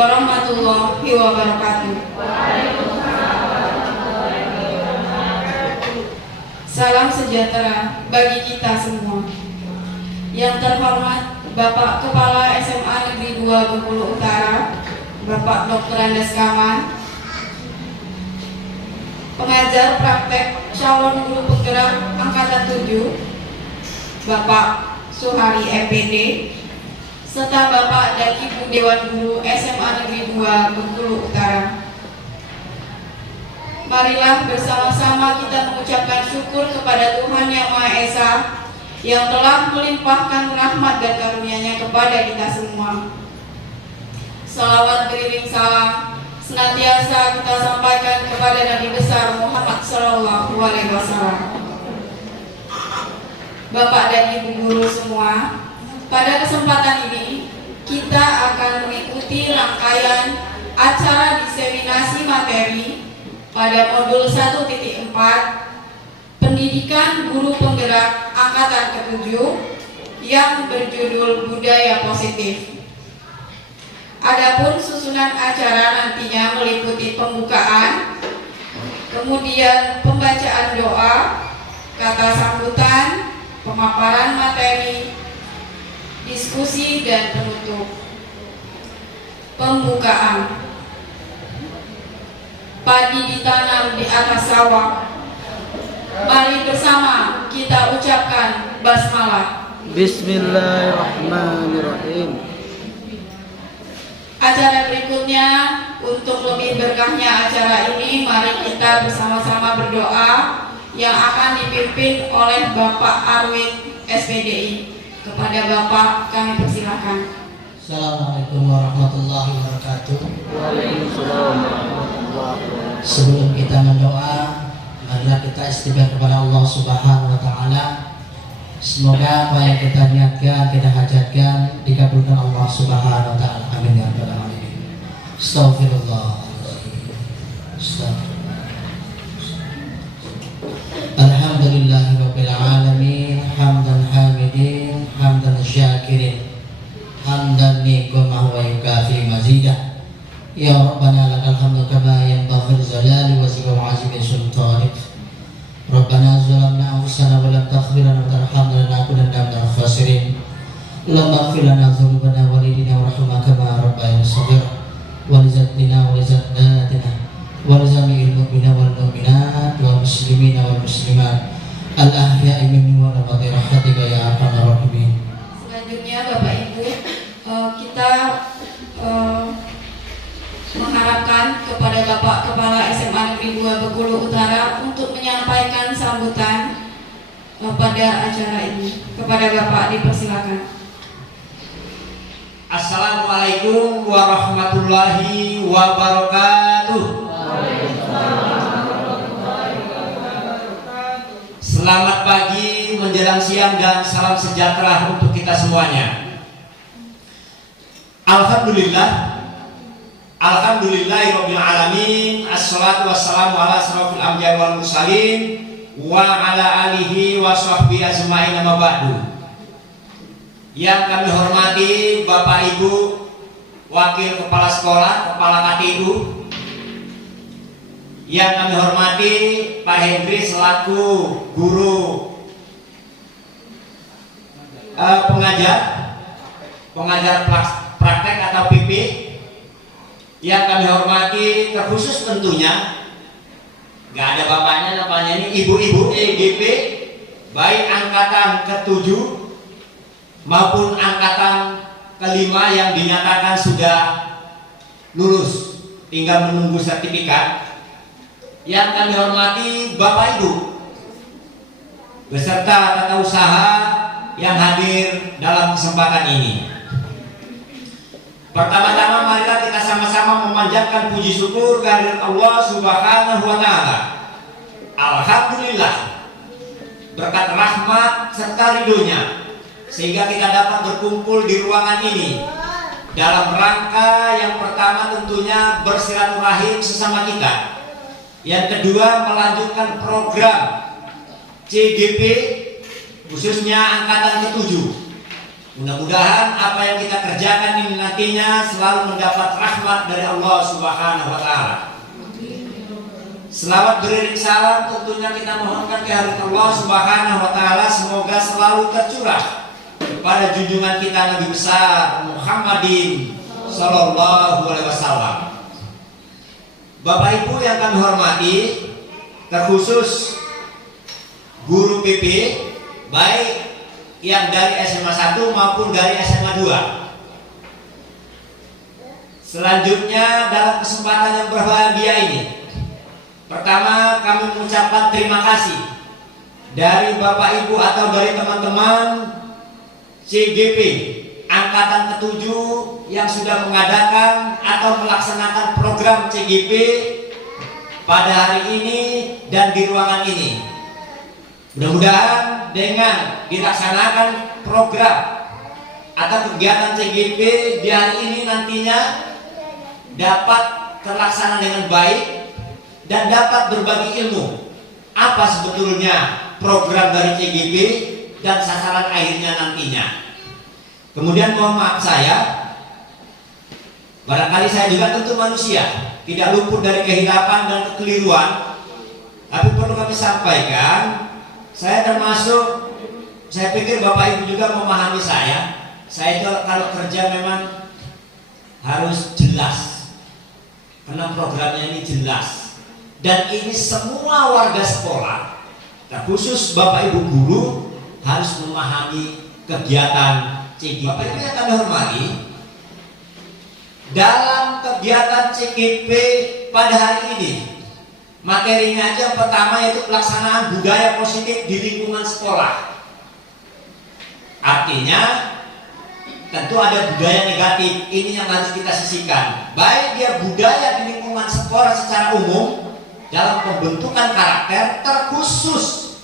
warahmatullahi wabarakatuh. Salam sejahtera bagi kita semua. Yang terhormat Bapak Kepala SMA Negeri 2 Bengkulu Utara, Bapak Dr. Andes Kaman, pengajar praktek calon guru penggerak angkatan 7, Bapak Suhari MPD, serta Bapak dan Ibu Dewan Guru SMA Negeri 2 Bengkulu Utara. Marilah bersama-sama kita mengucapkan syukur kepada Tuhan Yang Maha Esa yang telah melimpahkan rahmat dan karunia-Nya kepada kita semua. Salawat beriring salam senantiasa kita sampaikan kepada Nabi besar Muhammad Sallallahu Alaihi Wasallam. Bapak dan Ibu guru semua, pada kesempatan ini kita akan mengikuti rangkaian acara diseminasi materi pada modul 1.4 Pendidikan Guru Penggerak Angkatan ke-7 yang berjudul Budaya Positif. Adapun susunan acara nantinya meliputi pembukaan, kemudian pembacaan doa, kata sambutan, pemaparan materi, diskusi, dan penutup. Pembukaan. Padi ditanam di atas sawah. Mari bersama kita ucapkan basmalah. Bismillahirrahmanirrahim. Acara berikutnya, untuk lebih berkahnya acara ini, mari kita bersama-sama berdoa yang akan dipimpin oleh Bapak Arwin SPDI. Kepada Bapak kami persilakan. Assalamualaikum warahmatullahi wabarakatuh. Waalaikumsalam warahmatullahi wabarakatuh. Sebelum kita mendoa, marilah kita istighfar kepada Allah Subhanahu wa taala. Semoga apa yang kita niatkan, kita hajatkan dikabulkan Allah Subhanahu wa taala. Amin ya rabbal alamin. Astaghfirullah. Alhamdulillahirabbil alamin, hamdan hamidin, hamdan syakirin, hamdan ni'ma wa yukafi mazidah. Ya Rabbana lakal hamdu kama yanbaghi jalali wajhika wa 'azimi sultanik. Rabbana zalamna anfusana wa lam taghfir lana wa tarhamna lanakunanna minal khasirin. Allahumma ighfir lana dzunubana wa walidina warhamna kama rabbayana shaghira. Wa lizatina wa lizatnatina wa lizamil mu'minina wal mu'minat wal muslimina wal muslimat al ahya'i minhum wa amwati rahmatika ya arhamar rahimin. Selanjutnya Bapak Ibu, kita mengharapkan kepada Bapak Kepala SMA Negeri 2 Bengkulu Utara untuk menyampaikan sambutan pada acara ini. Kepada Bapak dipersilakan. Assalamualaikum warahmatullahi wabarakatuh. Selamat pagi menjelang siang dan salam sejahtera untuk kita semuanya. Alhamdulillahirabbil alamin. Assalatu wassalamu ala asrofil anbiya'i wal mursalin wa ala alihi wa sahbihi ajma'in, amma ba'du. Yang kami hormati Bapak Ibu Wakil Kepala Sekolah, Kepala KTU. Yang kami hormati Pak Hendri selaku guru pengajar praktek atau PP. Yang kami hormati terkhusus tentunya, gak ada bapaknya, namanya ini ibu-ibu EGP, baik angkatan ke-7 maupun angkatan ke-5 yang dinyatakan sudah lulus, tinggal menunggu sertifikat. Yang kami hormati Bapak Ibu beserta tata usaha yang hadir dalam kesempatan ini. Pertama-tama marilah kita sama-sama memanjatkan puji syukur kehadirat Allah Subhanahu wa taala. Alhamdulillah, berkat rahmat serta ridhonya sehingga kita dapat berkumpul di ruangan ini dalam rangka yang pertama tentunya bersilaturahim sesama kita. Yang kedua, melanjutkan program CGP khususnya angkatan ke-7. Mudah-mudahan apa yang kita kerjakan ini nantinya selalu mendapat rahmat dari Allah Subhanahu wa taala. Selawat beriring salam tentunya kita mohonkan kehadirat Allah Subhanahu wa taala semoga selalu tercurah kepada junjungan kita Nabi besar Muhammadin sallallahu alaihi wasallam. Bapak Ibu yang kami hormati, terkhusus guru PP baik yang dari SMA 1 maupun dari SMA 2. Selanjutnya dalam kesempatan yang berbahagia ini, pertama kami mengucapkan terima kasih dari Bapak Ibu atau dari teman-teman CGP angkatan ke-7 yang sudah mengadakan atau melaksanakan program CGP pada hari ini dan di ruangan ini. Mudah-mudahan dengan dilaksanakan program atau kegiatan CGP di hari ini nantinya dapat terlaksana dengan baik dan dapat berbagi ilmu apa sebetulnya program dari CGP dan sasaran akhirnya nantinya. Kemudian mohon maaf saya, barangkali saya juga tentu manusia, tidak luput dari kehilapan dan kekeliruan, tapi perlu kami sampaikan Saya termasuk, saya pikir Bapak Ibu juga memahami saya. Saya itu kalau kerja memang harus jelas, karena programnya ini jelas. Dan ini semua warga sekolah, terkhusus Bapak Ibu guru, harus memahami kegiatan CGP. Bapak Ibu yang kami hormati, dalam kegiatan CGP pada hari ini, materinya aja pertama yaitu pelaksanaan budaya positif di lingkungan sekolah. Artinya tentu ada budaya negatif, ini yang harus kita sisihkan. Baik dia budaya di lingkungan sekolah secara umum dalam pembentukan karakter, terkhusus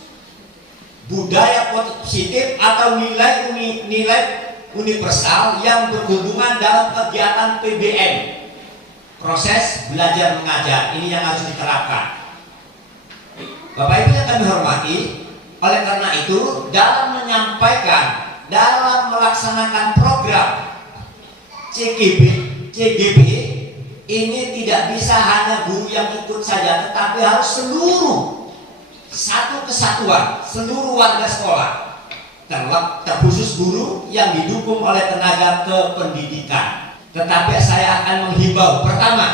budaya positif atau nilai universal yang berhubungan dalam kegiatan PBM, proses belajar mengajar. Ini yang harus diterapkan. Bapak Ibu yang kami hormati, oleh karena itu dalam menyampaikan, dalam melaksanakan program CGP ini tidak bisa hanya guru yang ikut saja, tetapi harus seluruh satu kesatuan, seluruh warga sekolah, terkhusus guru yang didukung oleh tenaga kependidikan. Tetapi saya akan menghimbau, pertama,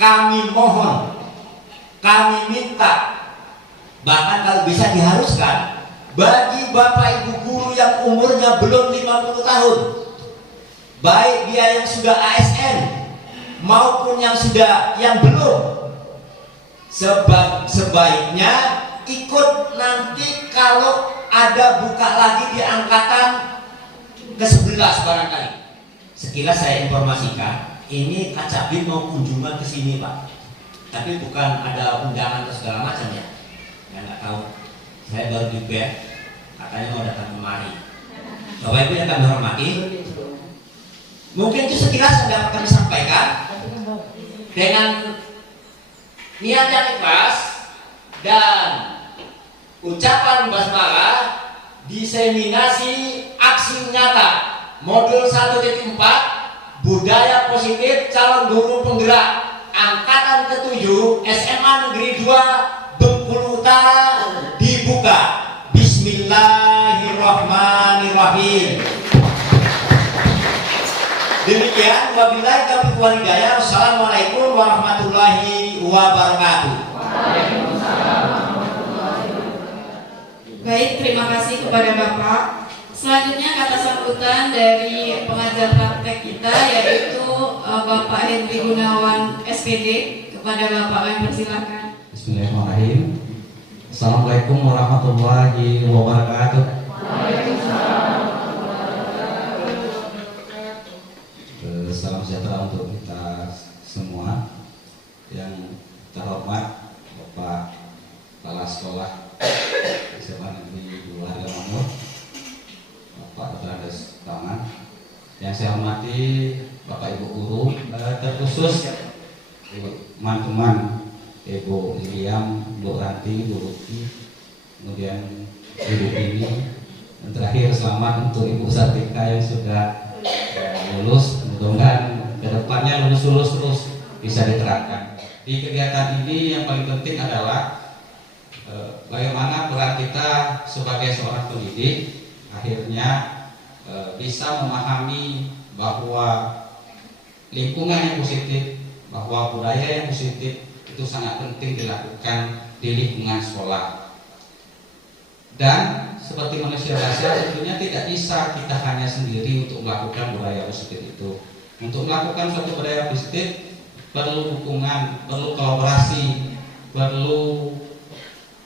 kami mohon, kami minta, bahkan kalau bisa diharuskan, bagi Bapak Ibu guru yang umurnya belum 50 tahun, baik dia yang sudah ASN maupun yang belum, sebaiknya ikut nanti kalau ada buka lagi di angkatan ke-11 barangkali. Sekilas saya informasikan, ini Kacabin mau kunjungan ke sini Pak, tapi bukan ada undangan atau segala macam ya. Ya nggak tahu. Saya baru di BER, katanya mau datang kemari. Bapak Ibu yang kami hormati, mungkin itu sekilas yang dapat kami sampaikan dengan niat yang ikhlas dan ucapan basmalah. Diseminasi aksi nyata Modul 1.4 Budaya Positif Calon Guru Penggerak Angkatan ke-7 SMA Negeri 2 Bengkulu Utara dibuka. Bismillahirrahmanirrahim. Demikian, wabillahi taufiq wal hidayah. Wassalamualaikum warahmatullahi wabarakatuh. Baik, terima kasih kepada Bapak. Selanjutnya kata sambutan dari pengajar praktek kita yaitu Bapak Hendri Gunawan SPD. Kepada Bapak kami persilakan. Bismillahirrahmanirrahim. Assalamualaikum warahmatullahi wabarakatuh. Salam sejahtera untuk kita semua. Yang terhormat Bapak Kepala Sekolah SMA Negeri 2 Hargamukti, Bapak Dr. Andes Taman. Yang saya hormati Bapak Ibu guru, terkhusus teman-teman Ibu Iliam, Bu Ranti, Bu Ruki, kemudian Ibu Ini, dan terakhir selamat untuk Ibu Sartika yang sudah lulus. Mudah-mudahan kedepannya lulus terus bisa diterapkan. Di kegiatan ini yang paling penting adalah bagaimana peran kita sebagai seorang pendidik akhirnya bisa memahami bahwa lingkungan yang positif, bahwa budaya yang positif itu sangat penting dilakukan di lingkungan sekolah. Dan seperti manusia dasar tentunya tidak bisa kita hanya sendiri untuk melakukan budaya positif itu. Untuk melakukan suatu budaya positif perlu dukungan, perlu kolaborasi, perlu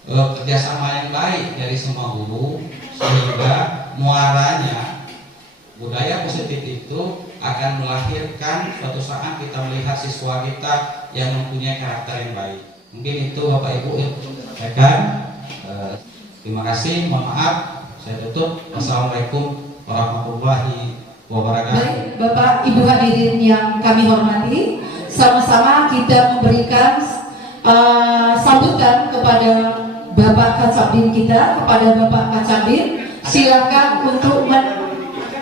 kerjasama yang baik dari semua guru, sehingga muaranya budaya positif itu akan melahirkan suatu saat kita melihat siswa kita yang mempunyai karakter yang baik. Mungkin itu Bapak Ibu yang sampaikan. Terima kasih, mohon maaf, saya tutup. Wassalamualaikum warahmatullahi wabarakatuh. Baik, Bapak Ibu hadirin yang kami hormati, sama-sama kita memberikan sambutan kepada Bapak Kacabdin kita, kepada Bapak Kacabdin. Silakan untuk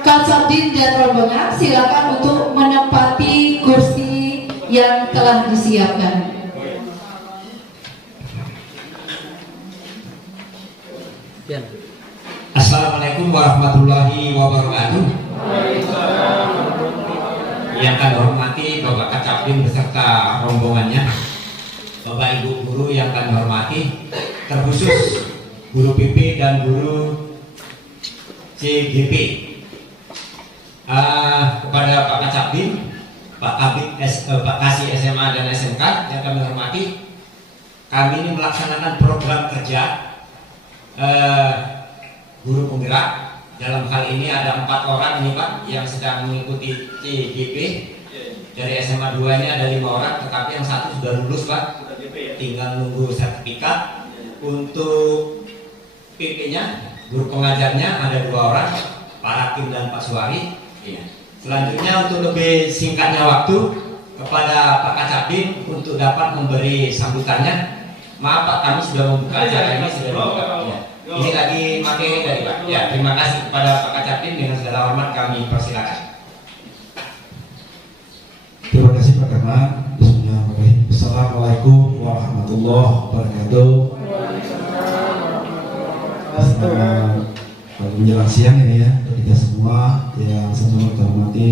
Kacabdin dan rombongan, silakan untuk menempati kursi yang telah disiapkan. Pian. Assalamualaikum warahmatullahi wabarakatuh. Yang kami hormati Bapak Kacapin beserta rombongannya, Bapak Ibu guru yang kami hormati, terkhusus guru PP dan guru CGP. Kepada Pak Kacapin, Pak Kasih SMA dan SMK yang kami hormati, kami ini melaksanakan program kerja guru penggerak. Dalam hal ini ada 4 orang ini Pak yang sedang mengikuti CGP. Dari SMA 2 ini ada 5 orang, tetapi yang 1 sudah lulus Pak, tinggal nunggu sertifikat. Untuk PP-nya, guru pengajarnya ada 2 orang, Pak Hakim dan Pak Suwari. Selanjutnya untuk lebih singkatnya waktu, kepada Pak Kacapin untuk dapat memberi sambutannya. Maaf Pak, kami sudah membuka acara ini, sudah dibuka. Ini lagi materi dari Pak. Ya, terima kasih kepada Pak Kacapin, dengan segala hormat kami persilakan. Terima kasih Pak Kamal. Bismillahirrahmanirrahim. Assalamualaikum warahmatullahi wabarakatuh. Selamat menjelang siang ini ya untuk kita semua yang sama-sama kita hormati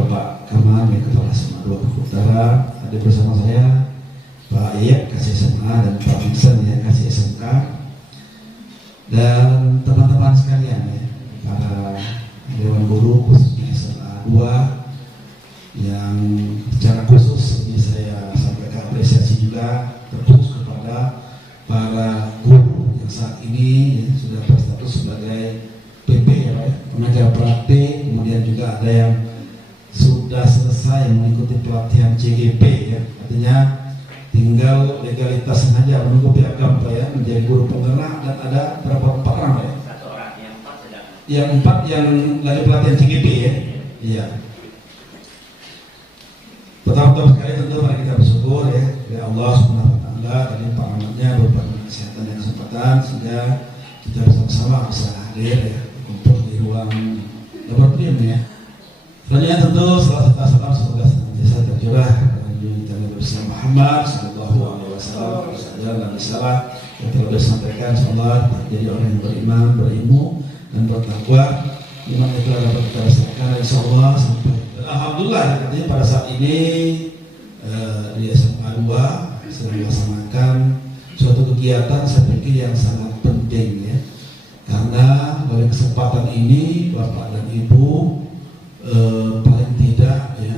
Bapak Kamal yang Kepala SMA 2 Bengkulu Utara. Ada bersama saya Pak Iyek Kasih SMA dan Pak Vincent ya Kasih SMK. Dan teman-teman sekalian ya, para dewan guru khususnya SMA 2 yang secara khusus ini saya sampaikan apresiasi juga terkhusus kepada para guru yang saat ini ya, sudah berstatus sebagai PP ya, pengajar praktik, kemudian juga ada yang sudah selesai mengikuti pelatihan CGP ya, artinya tinggal legalitas saja menunggu piagam Pak ya, menjadi guru penggerak. Dan ada berapa 4 orang Pak ya? 1 orang, yang 4 sedang. Yang 4 yang lagi pelatihan CGP ya? Iya. Betul-betul sekali tentu mari kita bersyukur ya dari Allah Subhanahu wa taala dari pamannya berupa kesehatan dan kesempatan sehingga kita bersama-sama bisa hadir ya kumpul di ruang laboratorium ya. Selanjutnya tentu salam semoga senantiasa tercurah Nabi besar Muhammad sallallahu alaihi wasallam dan salam yang telah disampaikan insyaallah jadi orang yang beriman, berilmu dan bertakwa. Iman itu dapat kita rasakan insyaallah sampai. Alhamdulillah artinya pada saat ini di SMA 2 sedang melaksanakan suatu kegiatan saya pikir yang sangat penting ya. Karena pada kesempatan ini Bapak dan Ibu paling tidak ya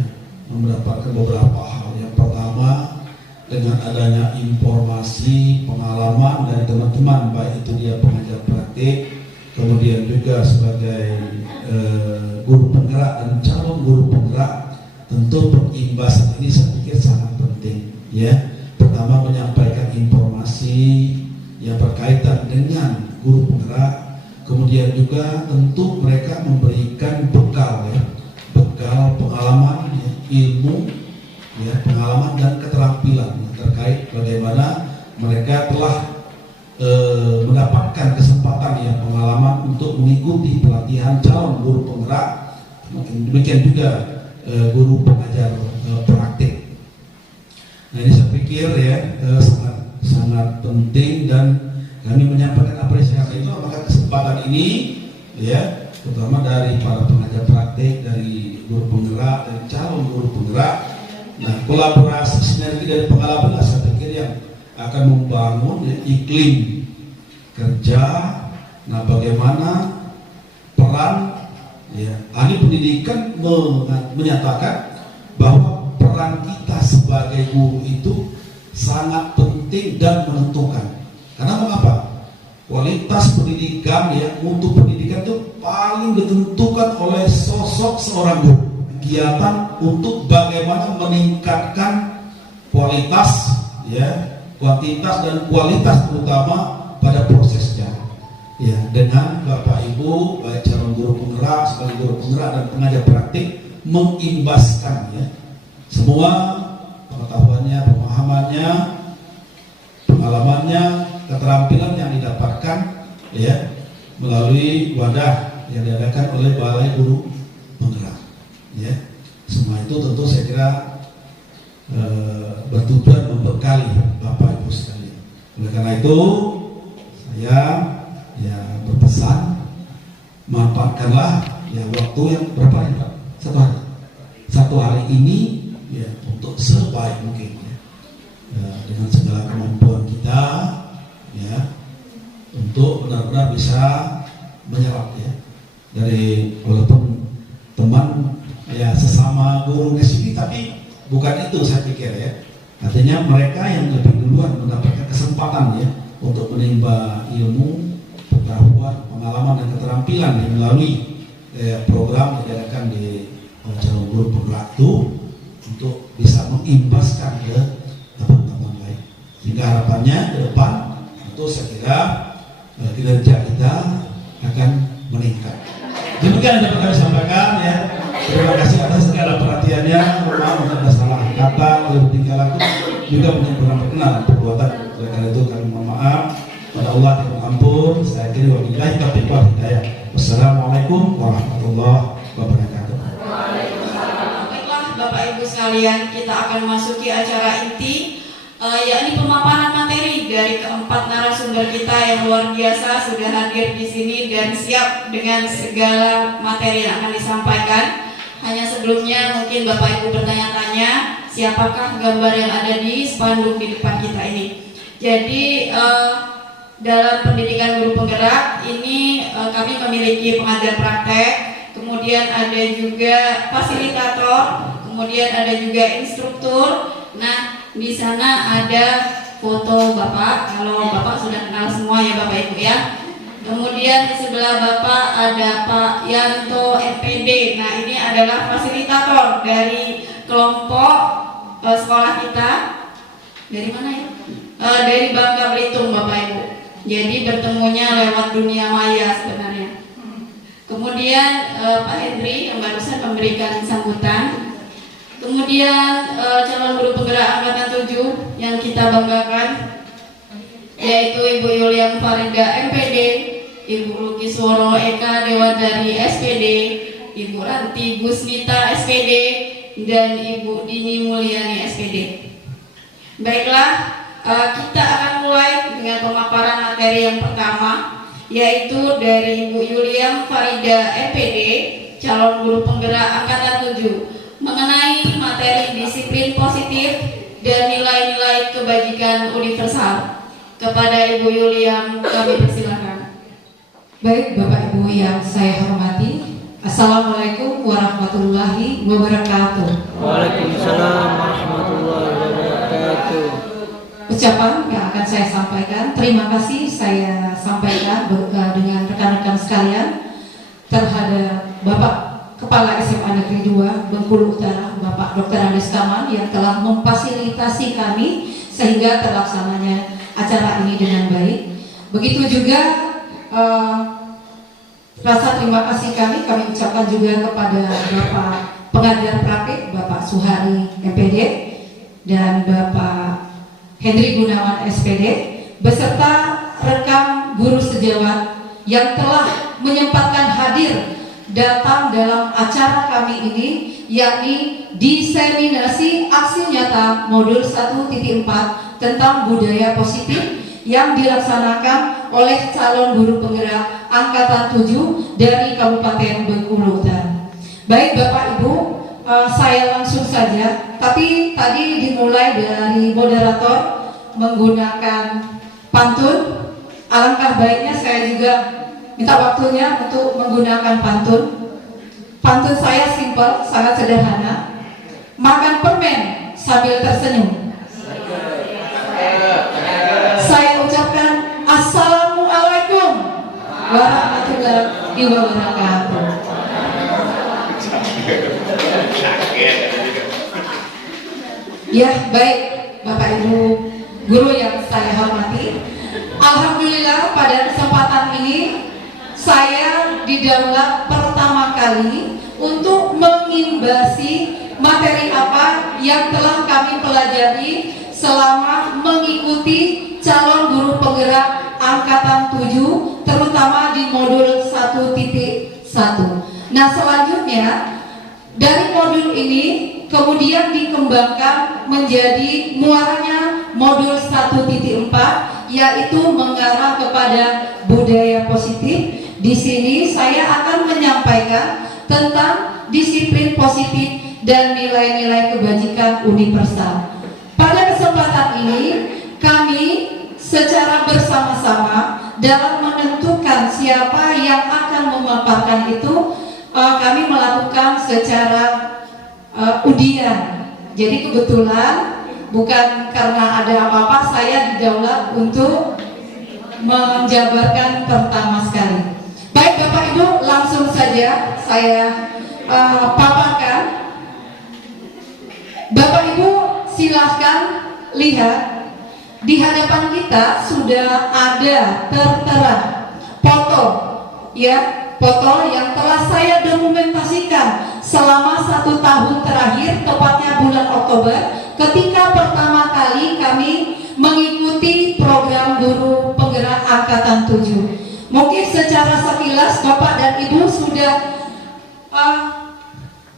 mendapatkan beberapa hal. Yang pertama, dengan adanya informasi pengalaman dari teman-teman, baik itu dia pengajar praktik, kemudian juga sebagai guru penggerak dan calon guru penggerak, tentu pengimbas ini saya pikir sangat penting ya. Pertama, menyampaikan informasi yang berkaitan dengan guru penggerak, kemudian juga tentu mereka memberikan bekal ya, bekal pengalaman ya, ilmu ya, pengalaman dan keterampilan ya, terkait bagaimana mereka telah mendapatkan kesempatan ya, pengalaman untuk mengikuti pelatihan calon guru penggerak, demikian juga guru pengajar praktik. Nah ini saya pikir ya sangat penting dan kami menyampaikan apresiasi itu. Maka kesempatan ini ya, terutama dari para pengajar praktik, dari guru penggerak, dari calon guru penggerak. Nah kolaborasi sinergi dari pengalaman saya pikir yang akan membangun ya, iklim kerja. Nah bagaimana peran ya, ahli pendidikan menyatakan bahwa peran kita sebagai guru itu sangat penting dan menentukan. Karena mengapa? Kualitas pendidikan ya, mutu pendidikan itu paling ditentukan oleh sosok seorang guru. Kegiatan untuk bagaimana meningkatkan kualitas ya, kuantitas dan kualitas terutama pada prosesnya ya, dengan Bapak Ibu baik calon guru penggerak, sebagai guru penggerak dan pengajar praktik mengimbaskan ya semua pengetahuannya, pemahamannya, pengalamannya, keterampilan yang didapatkan ya melalui wadah yang diadakan oleh Balai Guru Penggerak ya. Semua itu tentu saya kira bertujuan membekali Bapak Ibu sekalian. Oleh karena itu Saya ya berpesan, manfaatkanlah ya waktu yang berapa hari Pak? Satu hari ini ya untuk sebaik mungkin ya. Dengan segala kemampuan kita ya untuk benar-benar bisa menyerap ya dari walaupun teman ya sesama guru di sini, tapi bukan itu saya pikir ya. Artinya mereka yang lebih duluan mendapatkan kesempatan ya untuk menimba ilmu, pengetahuan, pengalaman dan keterampilan yang melalui program yang diadakan di calon guru penggerak itu untuk bisa mengimbaskan ke teman-teman lain. Sehingga harapannya ke depan itu saya kira kinerja kita akan meningkat. Demikian yang dapat kami sampaikan ya. Terima kasih atas segala perhatiannya. Maaf ada salah kata, lebih tinggal laku juga punya kurang perkenalan perbuatan. Oleh karena itu kami mohon maaf pada Allah yang mengampun. Saya kira wabillahi taufiq wal hidayah. Wassalamualaikum warahmatullahi wabarakatuh. Baiklah Bapak Ibu sekalian, kita akan masuki acara inti, yakni pemaparan materi dari keempat narasumber kita yang luar biasa sudah hadir di sini dan siap dengan segala materi yang akan disampaikan. Hanya sebelumnya mungkin Bapak Ibu bertanya-tanya, siapakah gambar yang ada di spanduk di depan kita ini. Jadi dalam pendidikan guru penggerak ini kami memiliki pengajar praktek, kemudian ada juga fasilitator, kemudian ada juga instruktur. Nah, di sana ada foto Bapak, kalau Bapak sudah kenal semua ya Bapak Ibu ya. Kemudian di sebelah Bapak ada Pak Yanto MPD. Nah, ini adalah fasilitator dari kelompok sekolah kita. Dari mana ya? Dari Bangka Belitung Bapak Ibu. Jadi bertemunya lewat dunia maya sebenarnya. Kemudian Pak Hendri yang barusan memberikan sambutan. Kemudian calon guru penggerak angkatan 7 yang kita banggakan yaitu Ibu Yuliam Farida MPD, Ibu Lukisworo Eka Dewadari SPD, Ibu Ranti Gusmita SPD, dan Ibu Dini Mulyani SPD. Baiklah, kita akan mulai dengan pemaparan materi yang pertama, yaitu dari Ibu Yuliam Farida MPD, calon guru penggerak angkatan 7, mengenai materi disiplin positif dan nilai-nilai kebajikan universal. Kepada Ibu Yuliam kami persilakan. Baik Bapak Ibu yang saya hormati, Assalamualaikum warahmatullahi wabarakatuh. Waalaikumsalam warahmatullahi wabarakatuh. Ucapan yang akan saya sampaikan, terima kasih saya sampaikan dengan rekan-rekan sekalian terhadap Bapak Kepala SMA Negeri 2 Bengkulu Utara, Bapak Dr. Andes Kaman yang telah memfasilitasi kami sehingga terlaksananya acara ini dengan baik. Begitu juga rasa terima kasih kami ucapkan juga kepada Bapak Pengajar Praktik Bapak Suhari MPD dan Bapak Hendri Gunawan SPD beserta rekan guru sejawat yang telah menyempatkan hadir datang dalam acara kami ini, yakni diseminasi aksi nyata modul 1.4 tentang budaya positif yang dilaksanakan oleh calon guru penggerak angkatan 7 dari Kabupaten Bengkulu Utara. Baik Bapak Ibu, saya langsung saja, tapi tadi dimulai dari moderator menggunakan pantun. Alangkah baiknya saya juga minta waktunya untuk menggunakan pantun. Pantun saya simpel, sangat sederhana. Makan permen sambil tersenyum. Saya ucapkan Assalamualaikum warahmatullahi wabarakatuh. Ya, baik Bapak Ibu guru yang saya hormati, alhamdulillah pada kesempatan ini saya didaulat pertama kali untuk mengimbasi materi apa yang telah kami pelajari selama mengikuti calon guru penggerak angkatan 7 terutama di modul 1.1. Nah, selanjutnya dari modul ini kemudian dikembangkan menjadi muaranya modul 1.4 yaitu mengarah kepada budaya positif. Di sini saya akan menyampaikan tentang disiplin positif dan nilai-nilai kebajikan universal. Pada kesempatan ini kami secara bersama-sama dalam menentukan siapa yang akan memaparkan itu, kami melakukan secara undian. Jadi kebetulan bukan karena ada apa-apa saya didaulat untuk menjabarkan pertama sekali. Baik Bapak Ibu, langsung saja saya paparkan. Bapak Ibu silahkan lihat di hadapan kita sudah ada tertera foto, ya, foto yang telah saya dokumentasikan selama 1 tahun terakhir, tepatnya bulan Oktober, ketika pertama kali kami mengikuti program Guru Penggerak Angkatan 7. Mungkin secara sekilas Bapak dan Ibu sudah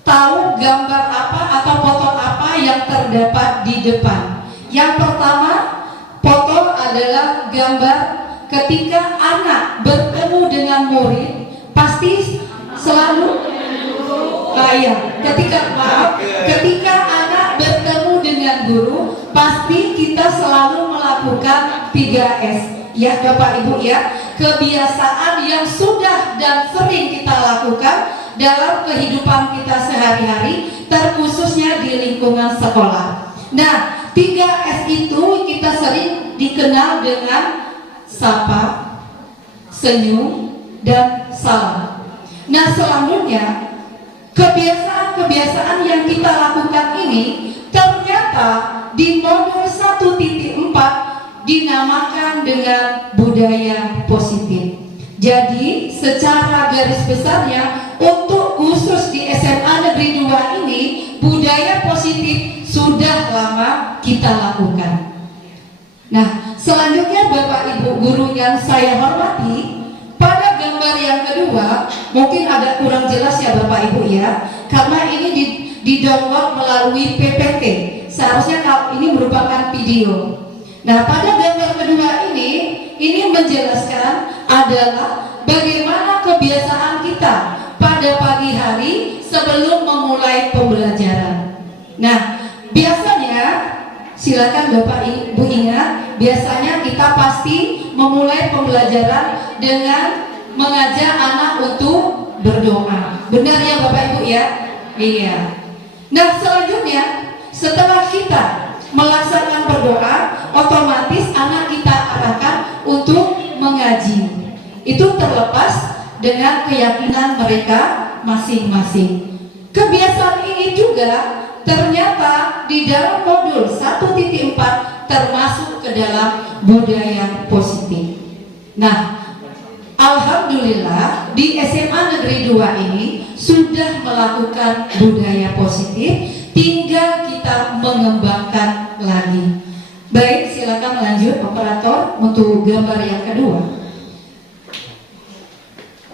tahu gambar apa atau foto apa yang terdapat di depan. Yang pertama, foto adalah gambar ketika anak bertemu dengan murid, pasti selalu ketika anak bertemu dengan guru, pasti kita selalu melakukan 3S. Ya Bapak Ibu ya, kebiasaan yang sudah dan sering kita lakukan dalam kehidupan kita sehari-hari, terkhususnya di lingkungan sekolah. Nah, 3S itu kita sering dikenal dengan sapa, senyum, dan salam. Nah, selanjutnya kebiasaan-kebiasaan yang kita lakukan ini ternyata di modul 1.4 dinamakan dengan budaya positif. Jadi secara garis besarnya untuk khusus di SMA Negeri 2 ini, budaya positif sudah lama kita lakukan. Nah, selanjutnya Bapak Ibu guru yang saya hormati, pada gambar yang kedua mungkin agak kurang jelas ya Bapak Ibu ya, karena ini di-download melalui PPT. Seharusnya kalau ini merupakan video. Nah, pada gambar kedua ini menjelaskan adalah bagaimana kebiasaan kita pada pagi hari sebelum memulai pembelajaran. Nah, biasanya silakan Bapak Ibu ingat, biasanya kita pasti memulai pembelajaran dengan mengajak anak untuk berdoa. Benar ya Bapak Ibu ya? Iya. Nah, selanjutnya setelah kita melaksanakan berdoa, otomatis anak kita arahkan untuk mengaji. Itu terlepas dengan keyakinan mereka masing-masing. Kebiasaan ini juga ternyata di dalam modul 1.4 termasuk ke dalam budaya positif. Nah, alhamdulillah di SMA Negeri 2 ini sudah melakukan budaya positif, tinggal kita mengembangkan lagi. Baik, silakan lanjut operator untuk gambar yang kedua.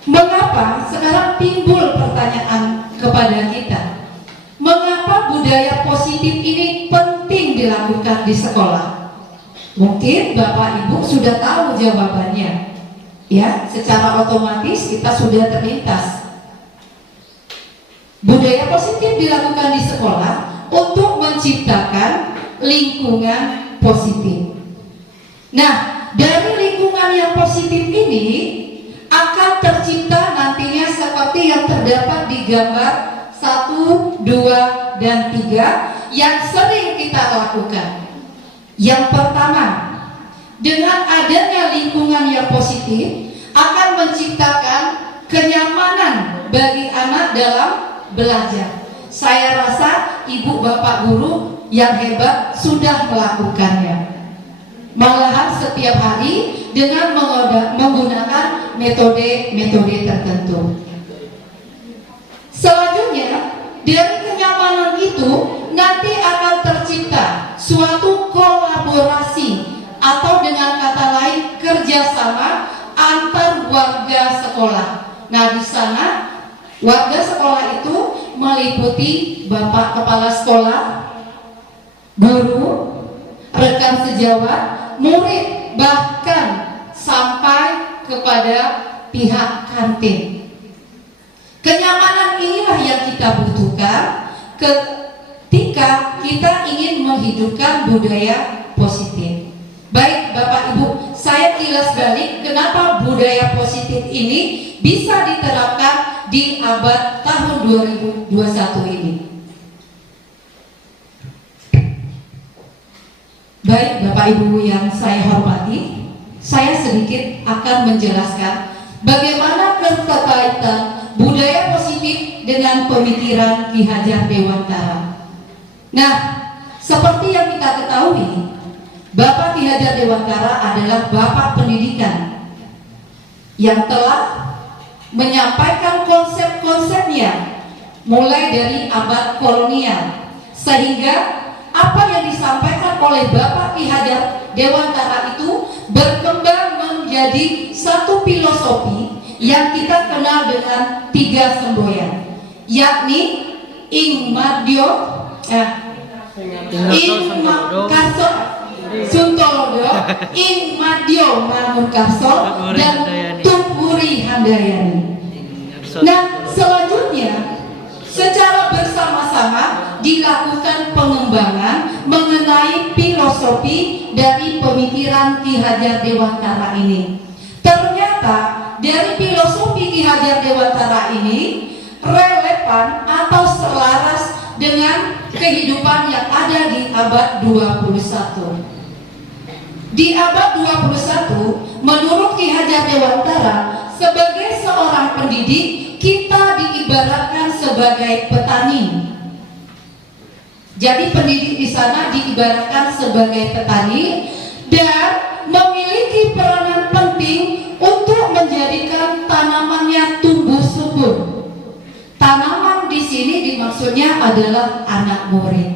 Mengapa sekarang timbul pertanyaan kepada kita? Mengapa budaya positif ini penting dilakukan di sekolah? Mungkin Bapak Ibu sudah tahu jawabannya. Ya, secara otomatis kita sudah terlintas. Budaya positif dilakukan di sekolah untuk menciptakan lingkungan positif. Nah, dari lingkungan yang positif ini akan tercipta nantinya seperti yang terdapat di gambar 1, 2, dan 3 yang sering kita lakukan. Yang pertama, dengan adanya lingkungan yang positif akan menciptakan kenyamanan bagi anak dalam belajar. Saya rasa ibu bapak guru yang hebat sudah melakukannya. Malahan setiap hari dengan menggunakan metode-metode tertentu. Selanjutnya, dari kenyamanan itu nanti akan tercipta suatu kolaborasi atau dengan kata lain kerjasama antar warga sekolah. Nah, di sana warga sekolah itu meliputi bapak kepala sekolah, guru, rekan sejawat, murid, bahkan sampai kepada pihak kantin. Kenyamanan inilah yang kita butuhkan ketika kita ingin menghidupkan budaya positif. Baik Bapak Ibu, saya kilas balik kenapa budaya positif ini bisa diterapkan di abad tahun 2021 ini. Baik Bapak Ibu yang saya hormati, saya sedikit akan menjelaskan bagaimana keterkaitan budaya positif dengan pemikiran Ki Hajar Dewantara. Nah, seperti yang kita ketahui, Bapak Ki Hajar Dewantara adalah Bapak Pendidikan yang telah menyampaikan konsep-konsepnya mulai dari abad kolonial, sehingga apa yang disampaikan oleh Bapak Ki Hajar Dewantara itu berkembang menjadi satu filosofi yang kita kenal dengan 3 semboyan, yakni Ing Madyo, Ing Karso Suntolodo, Ing Madyo Mangunkarso, dan Tumpuri Handayani. Nah, selanjutnya secara bersama-sama dilakukan pengembangan mengenai filosofi dari pemikiran Ki Hajar Dewantara ini. Ternyata dari filosofi Ki Hajar Dewantara ini relevan atau selaras dengan kehidupan yang ada di abad 21. Di abad 21, menurut Ki Hajar Dewantara, sebagai seorang pendidik, kita diibaratkan sebagai petani. Jadi pendidik di sana diibaratkan sebagai petani dan memiliki peranan penting untuk menjadikan tanamannya tumbuh subur. Tanaman di sini dimaksudnya adalah anak murid.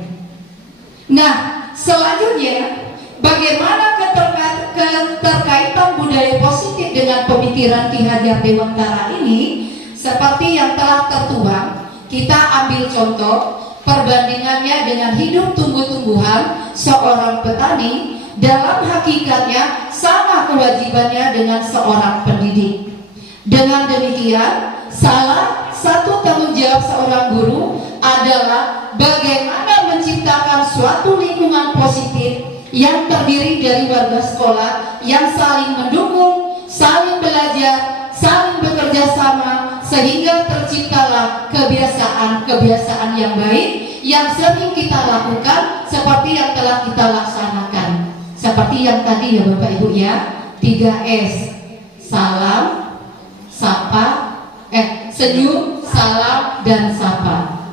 Nah, selanjutnya bagaimana keterkaitan budaya positif dengan pemikiran Ki Hajar Dewantara ini? Seperti yang telah tertuang, kita ambil contoh perbandingannya dengan hidup tumbuh-tumbuhan seorang petani. Dalam hakikatnya sama kewajibannya dengan seorang pendidik. Dengan demikian, salah satu tanggung jawab seorang guru adalah bagaimana menciptakan suatu lingkungan positif yang terdiri dari warga sekolah yang saling mendukung, saling belajar, saling bekerja sama, sehingga terciptalah kebiasaan-kebiasaan yang baik yang sering kita lakukan seperti yang telah kita laksanakan. Seperti yang tadi ya Bapak Ibu ya, 3S, salam, sapa, senyum, salam, dan sapa.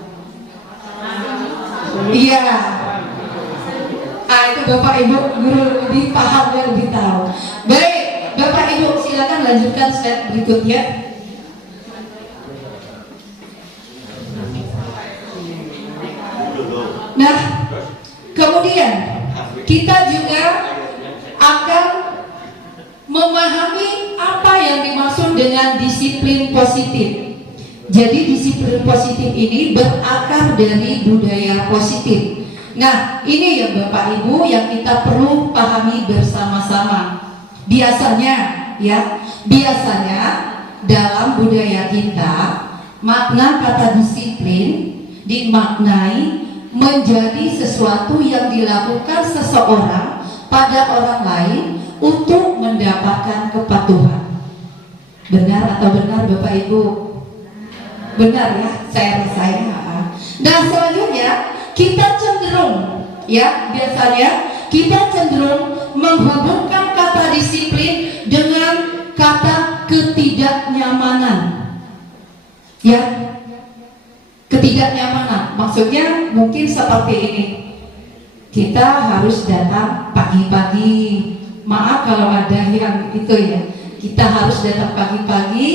Iya. Itu Bapak Ibu guru lebih paham dan lebih tahu. Baik, Bapak Ibu silakan lanjutkan slide berikutnya. Nah, kemudian kita juga akan memahami apa yang dimaksud dengan disiplin positif. Jadi disiplin positif ini berakar dari budaya positif. Nah, ini ya Bapak Ibu yang kita perlu pahami bersama-sama. Biasanya dalam budaya kita makna kata disiplin dimaknai menjadi sesuatu yang dilakukan seseorang pada orang lain untuk mendapatkan kepatuhan. Benar atau benar Bapak Ibu? Benar ya, saya rasa ya. Nah, selanjutnya kita cenderung biasanya kita cenderung menghubungkan kata disiplin dengan kata ketidaknyamanan. Ya. Ketidaknyamanan maksudnya mungkin seperti ini. Kita harus datang pagi-pagi. Maaf kalau ada yang itu ya. Kita harus datang pagi-pagi.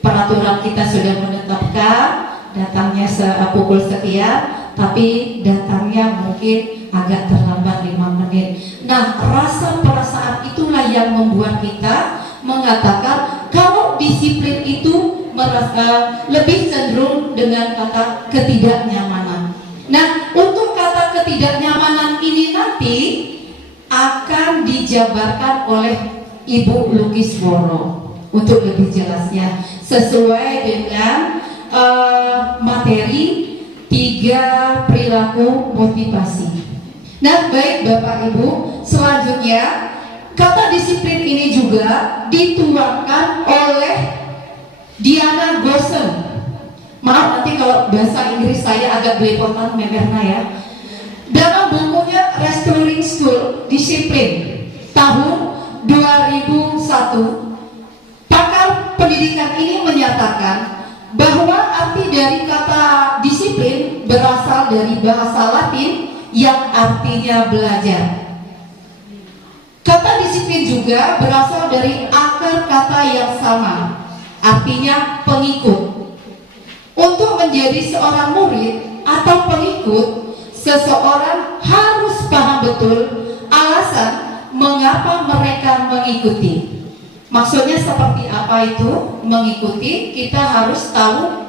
Peraturan kita sudah menetapkan datangnya pukul sekian, tapi datangnya mungkin agak terlambat 5 menit. Nah, rasa perasaan itulah yang membuat kita mengatakan kalau disiplin itu merasa lebih cenderung dengan kata ketidaknyamanan. Nah, untuk kata ketidaknyamanan ini nanti akan dijabarkan oleh Ibu Lukisworo untuk lebih jelasnya sesuai dengan materi 3 perilaku motivasi. Nah, baik Bapak Ibu, selanjutnya kata disiplin ini juga dituangkan oleh Diana Gosen. Maaf nanti kalau bahasa Inggris saya agak belepotan memerna ya. Dalam bukunya Restoring School Discipline tahun 2001, pakar pendidikan ini menyatakan bahwa arti dari kata disiplin berasal dari bahasa Latin yang artinya belajar. Kata disiplin juga berasal dari akar kata yang sama, artinya pengikut. Untuk menjadi seorang murid atau pengikut, seseorang harus paham betul alasan mengapa mereka mengikuti. Maksudnya seperti apa itu mengikuti? Kita harus tahu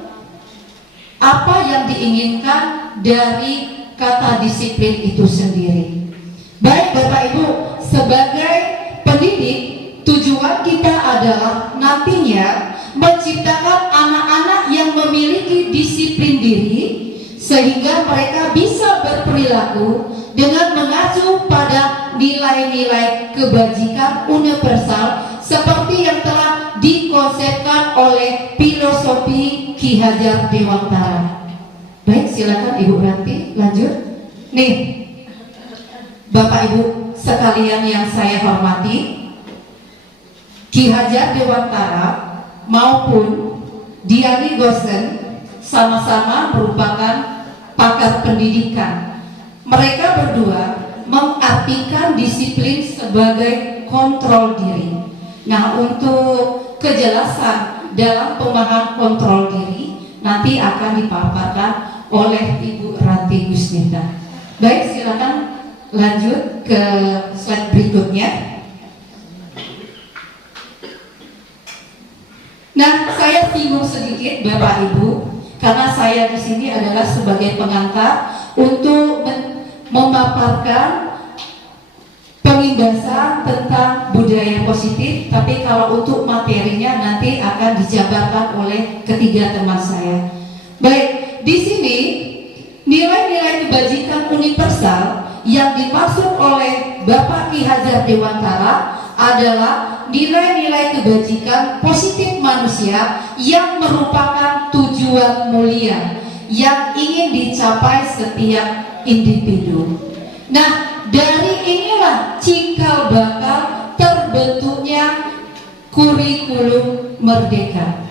apa yang diinginkan dari kata disiplin itu sendiri. Baik Bapak Ibu, sebagai pendidik, tujuan kita adalah nantinya menciptakan anak-anak yang memiliki disiplin diri sehingga mereka bisa berperilaku dengan mengacu pada nilai-nilai kebajikan universal seperti yang telah dikonsepkan oleh filosofi Ki Hajar Dewantara. Baik, silakan Ibu Ranti lanjut. Nih, Bapak Ibu sekalian yang saya hormati, Ki Hajar Dewantara maupun Diana Gosen sama-sama merupakan pakar pendidikan. Mereka berdua mengartikan disiplin sebagai kontrol diri. Nah, untuk kejelasan dalam pemahaman kontrol diri nanti akan dipaparkan oleh Ibu Ranti Gusnita. Baik, silakan lanjut ke slide berikutnya. Nah, saya singgung sedikit Bapak Ibu karena saya di sini adalah sebagai pengantar untuk memaparkan pengindasan tentang budaya positif, tapi kalau untuk materinya nanti akan dijabarkan oleh ketiga teman saya. Baik, di sini nilai-nilai kebajikan universal yang dimaksud oleh Bapak Ki Hajar Dewantara adalah nilai-nilai kebajikan positif manusia yang merupakan tujuan mulia yang ingin dicapai setiap individu. Nah, dari inilah cikal bakal terbentuknya kurikulum merdeka.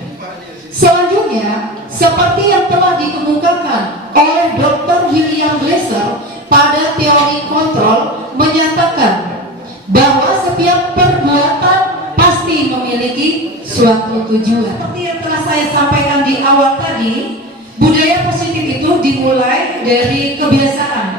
Selanjutnya, seperti yang telah dikemukakan oleh Dr. William Glasser pada teori kontrol menyatakan bahwa setiap perbuatan pasti memiliki suatu tujuan. Seperti yang telah saya sampaikan di awal tadi, budaya positif itu dimulai dari kebiasaan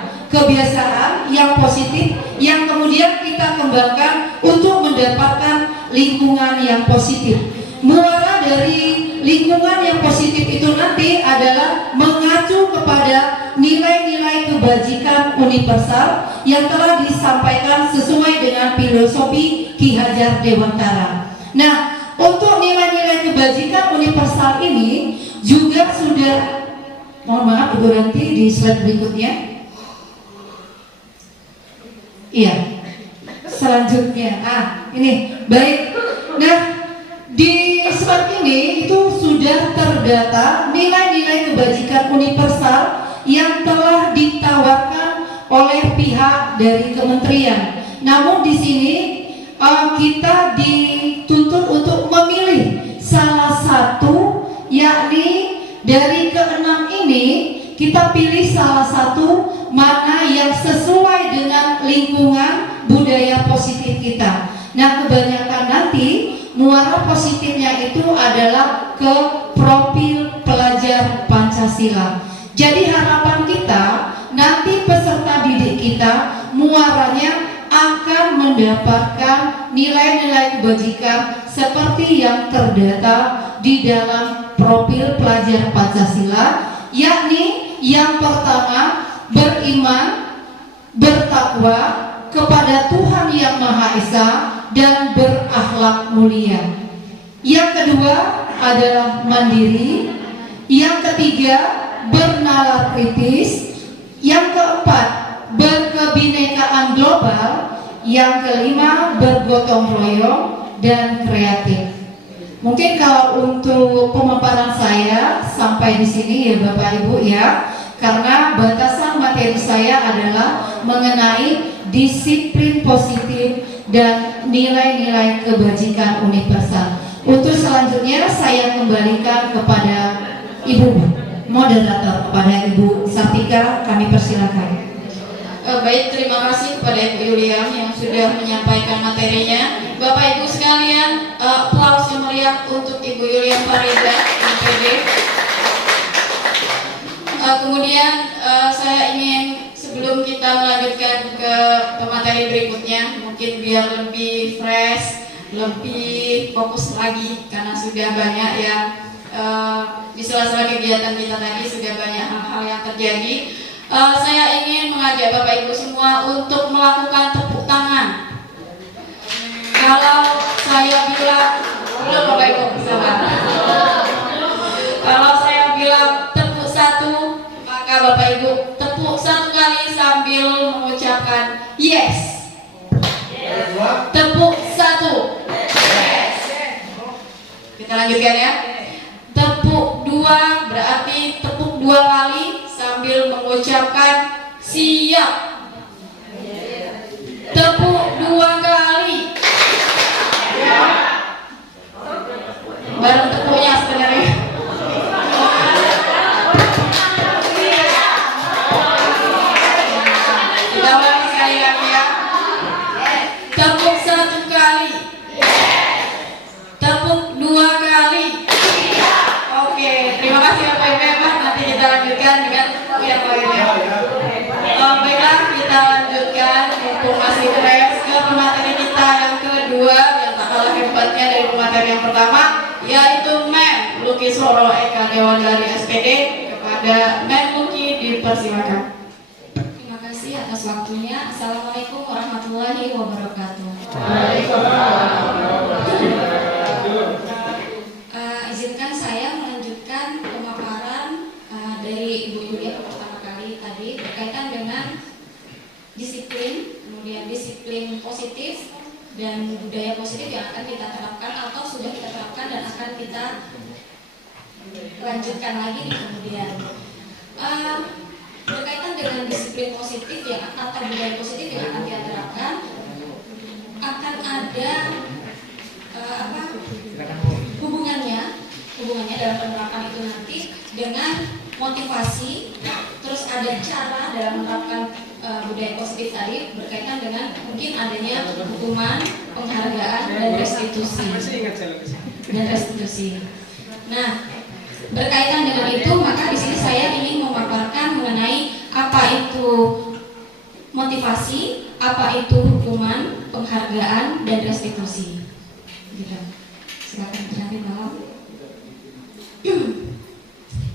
yang positif yang kemudian kita kembangkan untuk mendapatkan lingkungan yang positif. Muara dari lingkungan yang positif itu nanti adalah mengacu kepada nilai-nilai kebajikan universal yang telah disampaikan sesuai dengan filosofi Ki Hajar Dewantara. Nah, untuk nilai-nilai kebajikan universal ini juga sudah, mohon maaf Ibu Ranti di slide berikutnya. Iya, selanjutnya, ini baik. Nah, di slide ini itu sudah terdata nilai-nilai kebajikan universal yang telah ditawarkan oleh pihak dari kementerian. Namun di sini kita dituntut untuk memilih salah satu, yakni dari keenam ini kita pilih salah satu mana yang sesuai dengan lingkungan budaya positif kita. Nah, kebanyakan nanti muara positifnya itu adalah ke profil pelajar Pancasila. Jadi harapan kita nanti peserta didik kita muaranya akan mendapatkan nilai-nilai kebajikan seperti yang terdata di dalam profil pelajar Pancasila, yakni yang pertama beriman, bertakwa, kepada Tuhan Yang Maha Esa dan berakhlak mulia. Yang kedua adalah mandiri. Yang ketiga, bernalar kritis. Yang keempat, berkebinekaan global. Yang kelima, bergotong royong dan kreatif. Mungkin kalau untuk pemaparan saya sampai di sini ya Bapak Ibu ya, karena batasan materi saya adalah mengenai disiplin positif dan nilai-nilai kebajikan universal. Untuk selanjutnya saya kembalikan kepada Ibu moderator, kepada Ibu Sartika, kami persilakan. Baik, terima kasih kepada Ibu Yuliam yang sudah menyampaikan materinya. Bapak Ibu sekalian, aplaus yang meriah untuk Ibu Yuliam Farida, MPD. Kemudian saya ingin sebelum kita melanjutkan ke pemateri berikutnya, mungkin biar lebih fresh, lebih fokus lagi, karena sudah banyak yang di sela-sela kegiatan kita tadi sudah banyak hal-hal yang terjadi. Saya ingin mengajak Bapak Ibu semua untuk melakukan tepuk tangan. Kalau saya bilang, belum Bapak Ibu sabar. Kalau saya bilang tepuk satu, maka Bapak Ibu tepuk satu kali sambil mengucapkan yes. Tepuk satu. Kita lanjutkan ya. Tepuk dua berarti tepuk dua kali sambil mengucapkan siap. Tepuk dua kali. Bareng tepuknya sebenarnya. Kita ulangi sekali lagi ya. Tepuk satu kali. Tepuk dua kali. Oke, terima kasih Bapak Ibu. Nanti kita lanjutkan dengan yang lainnya. Baiklah, kita lanjutkan untuk masih fresh ke pemateri kita yang kedua yang tak kalah hebatnya dari pemateri yang pertama, yaitu Mem Luki Soro Eka Dewan dari SPD. Kepada Mem Luki dipersilakan. Terima kasih atas waktunya. Assalamualaikum warahmatullahi wabarakatuh. Izinkan saya melanjutkan pemaparan dari Ibu Yulia pertama kali tadi berkaitan dengan disiplin, kemudian disiplin positif dan budaya positif yang akan kita terapkan atau sudah kita terapkan dan akan kita lanjutkan lagi di kemudian. Berkaitan dengan disiplin positif yang atau budaya positif yang akan kita terapkan, akan ada hubungannya dalam penerapan itu nanti dengan motivasi, terus ada cara dalam menerapkan budaya positif tadi berkaitan dengan mungkin adanya hukuman, penghargaan dan restitusi. Nah, berkaitan dengan itu maka di sini saya ingin memaparkan mengenai apa itu motivasi, apa itu hukuman, penghargaan dan restitusi. Gitu. Silakan berlanjut Bapak.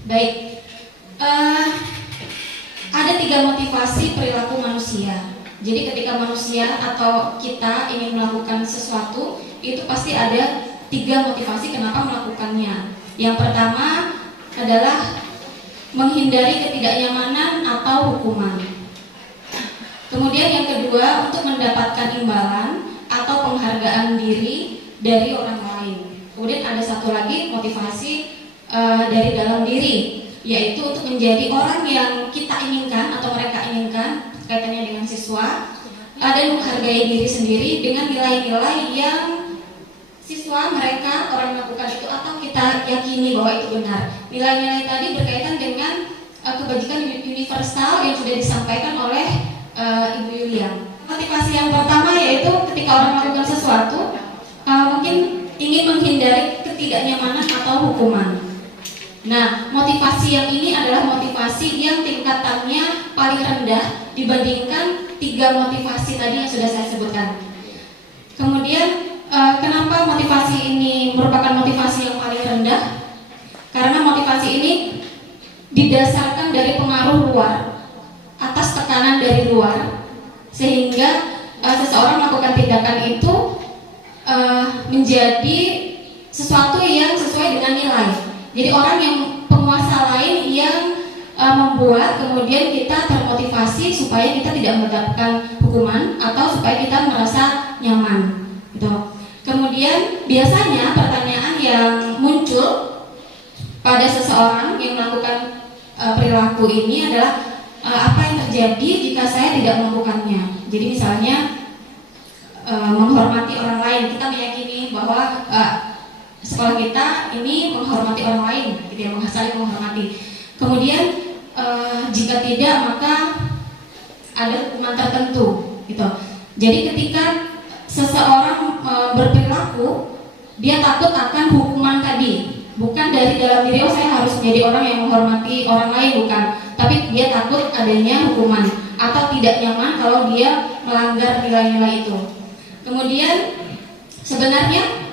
Baik, ada 3 motivasi perilaku manusia. Jadi ketika manusia atau kita ingin melakukan sesuatu, itu pasti ada 3 motivasi kenapa melakukannya. Yang pertama adalah menghindari ketidaknyamanan atau hukuman. Kemudian yang kedua untuk mendapatkan imbalan atau penghargaan diri dari orang lain. Kemudian ada satu lagi motivasi dari dalam diri, yaitu untuk menjadi orang yang kita inginkan atau mereka inginkan kaitannya dengan siswa, dan menghargai diri sendiri dengan nilai-nilai yang siswa mereka orang melakukan itu atau kita yakini bahwa itu benar. Nilai-nilai tadi berkaitan dengan kebajikan universal yang sudah disampaikan oleh Ibu Yulia. Motivasi yang pertama yaitu ketika orang melakukan sesuatu mungkin ingin menghindari ketidaknyamanan atau hukuman. Nah, motivasi yang ini adalah motivasi yang tingkatannya paling rendah dibandingkan 3 motivasi tadi yang sudah saya sebutkan. Kemudian kenapa motivasi ini merupakan motivasi yang paling rendah? Karena motivasi ini didasarkan dari pengaruh luar, atas tekanan dari luar, sehingga seseorang melakukan tindakan itu menjadi sesuatu yang sesuai dengan nilai. Jadi orang yang penguasa lain yang membuat kemudian kita termotivasi supaya kita tidak mendapatkan hukuman atau supaya kita merasa nyaman gitu. Kemudian biasanya pertanyaan yang muncul pada seseorang yang melakukan perilaku ini adalah apa yang terjadi jika saya tidak melakukannya. Jadi misalnya menghormati orang lain, kita meyakini bahwa sekolah kita ini menghormati orang lain, gitu ya, saling menghormati. Kemudian jika tidak maka ada hukuman tertentu, gitu. Jadi ketika seseorang berperilaku, dia takut akan hukuman tadi, bukan dari dalam diri, oh saya harus menjadi orang yang menghormati orang lain, bukan. Tapi dia takut adanya hukuman atau tidak nyaman kalau dia melanggar nilai-nilai itu. Kemudian sebenarnya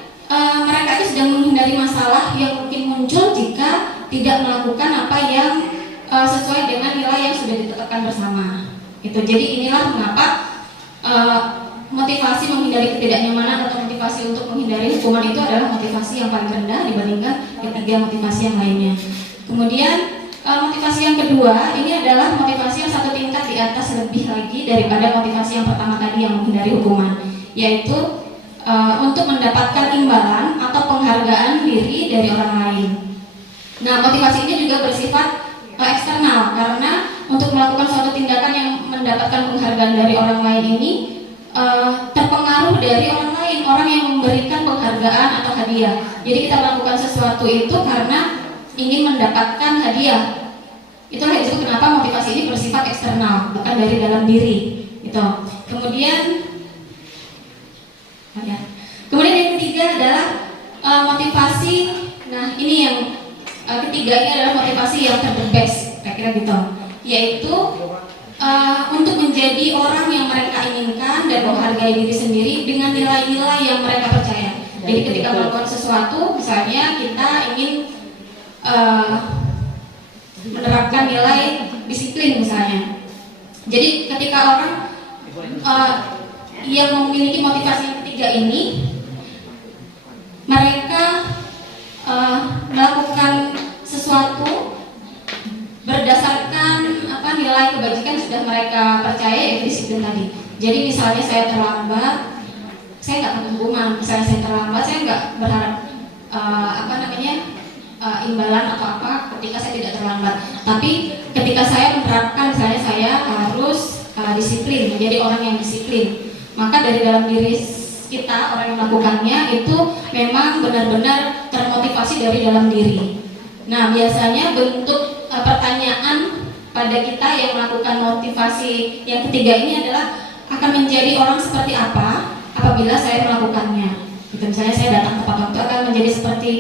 mereka itu sedang menghindari masalah yang mungkin muncul jika tidak melakukan apa yang sesuai dengan nilai yang sudah ditetapkan bersama. Itu. Jadi inilah mengapa motivasi menghindari ketidaknyamanan atau motivasi untuk menghindari hukuman itu adalah motivasi yang paling rendah dibandingkan ketiga motivasi yang lainnya. Kemudian motivasi yang kedua ini adalah motivasi yang satu tingkat di atas lebih lagi daripada motivasi yang pertama tadi yang menghindari hukuman, yaitu untuk mendapatkan imbalan atau penghargaan diri dari orang lain. Nah, motivasi ini juga bersifat eksternal karena untuk melakukan suatu tindakan yang mendapatkan penghargaan dari orang lain ini terpengaruh dari orang lain, orang yang memberikan penghargaan atau hadiah. Jadi kita melakukan sesuatu itu karena ingin mendapatkan hadiah. Itulah itu kenapa motivasi ini bersifat eksternal, bukan dari dalam diri. Gitu. Kemudian yang ketiga adalah motivasi. Nah, ini yang ketiga ini adalah motivasi yang terbest, kira-kira gitu, yaitu untuk menjadi orang yang mereka inginkan dan menghargai diri sendiri dengan nilai-nilai yang mereka percaya. Jadi ketika melakukan sesuatu, misalnya kita ingin menerapkan nilai disiplin misalnya. Jadi ketika orang yang memiliki motivasi yang ketiga ini, mereka melakukan sesuatu berdasarkan nilai kebajikan yang sudah mereka percaya, yaitu disiplin tadi. Jadi misalnya saya terlambat, saya nggak akan hukuman. Misalnya saya terlambat, saya nggak berharap imbalan atau apa ketika saya tidak terlambat. Tapi ketika saya menerapkan, misalnya saya harus disiplin, menjadi orang yang disiplin, maka dari dalam diri kita, orang yang melakukannya itu memang benar-benar termotivasi dari dalam diri. Nah, biasanya bentuk pertanyaan pada kita yang melakukan motivasi yang ketiga ini adalah akan menjadi orang seperti apa apabila saya melakukannya. Gitu, misalnya saya datang tepat waktu akan menjadi seperti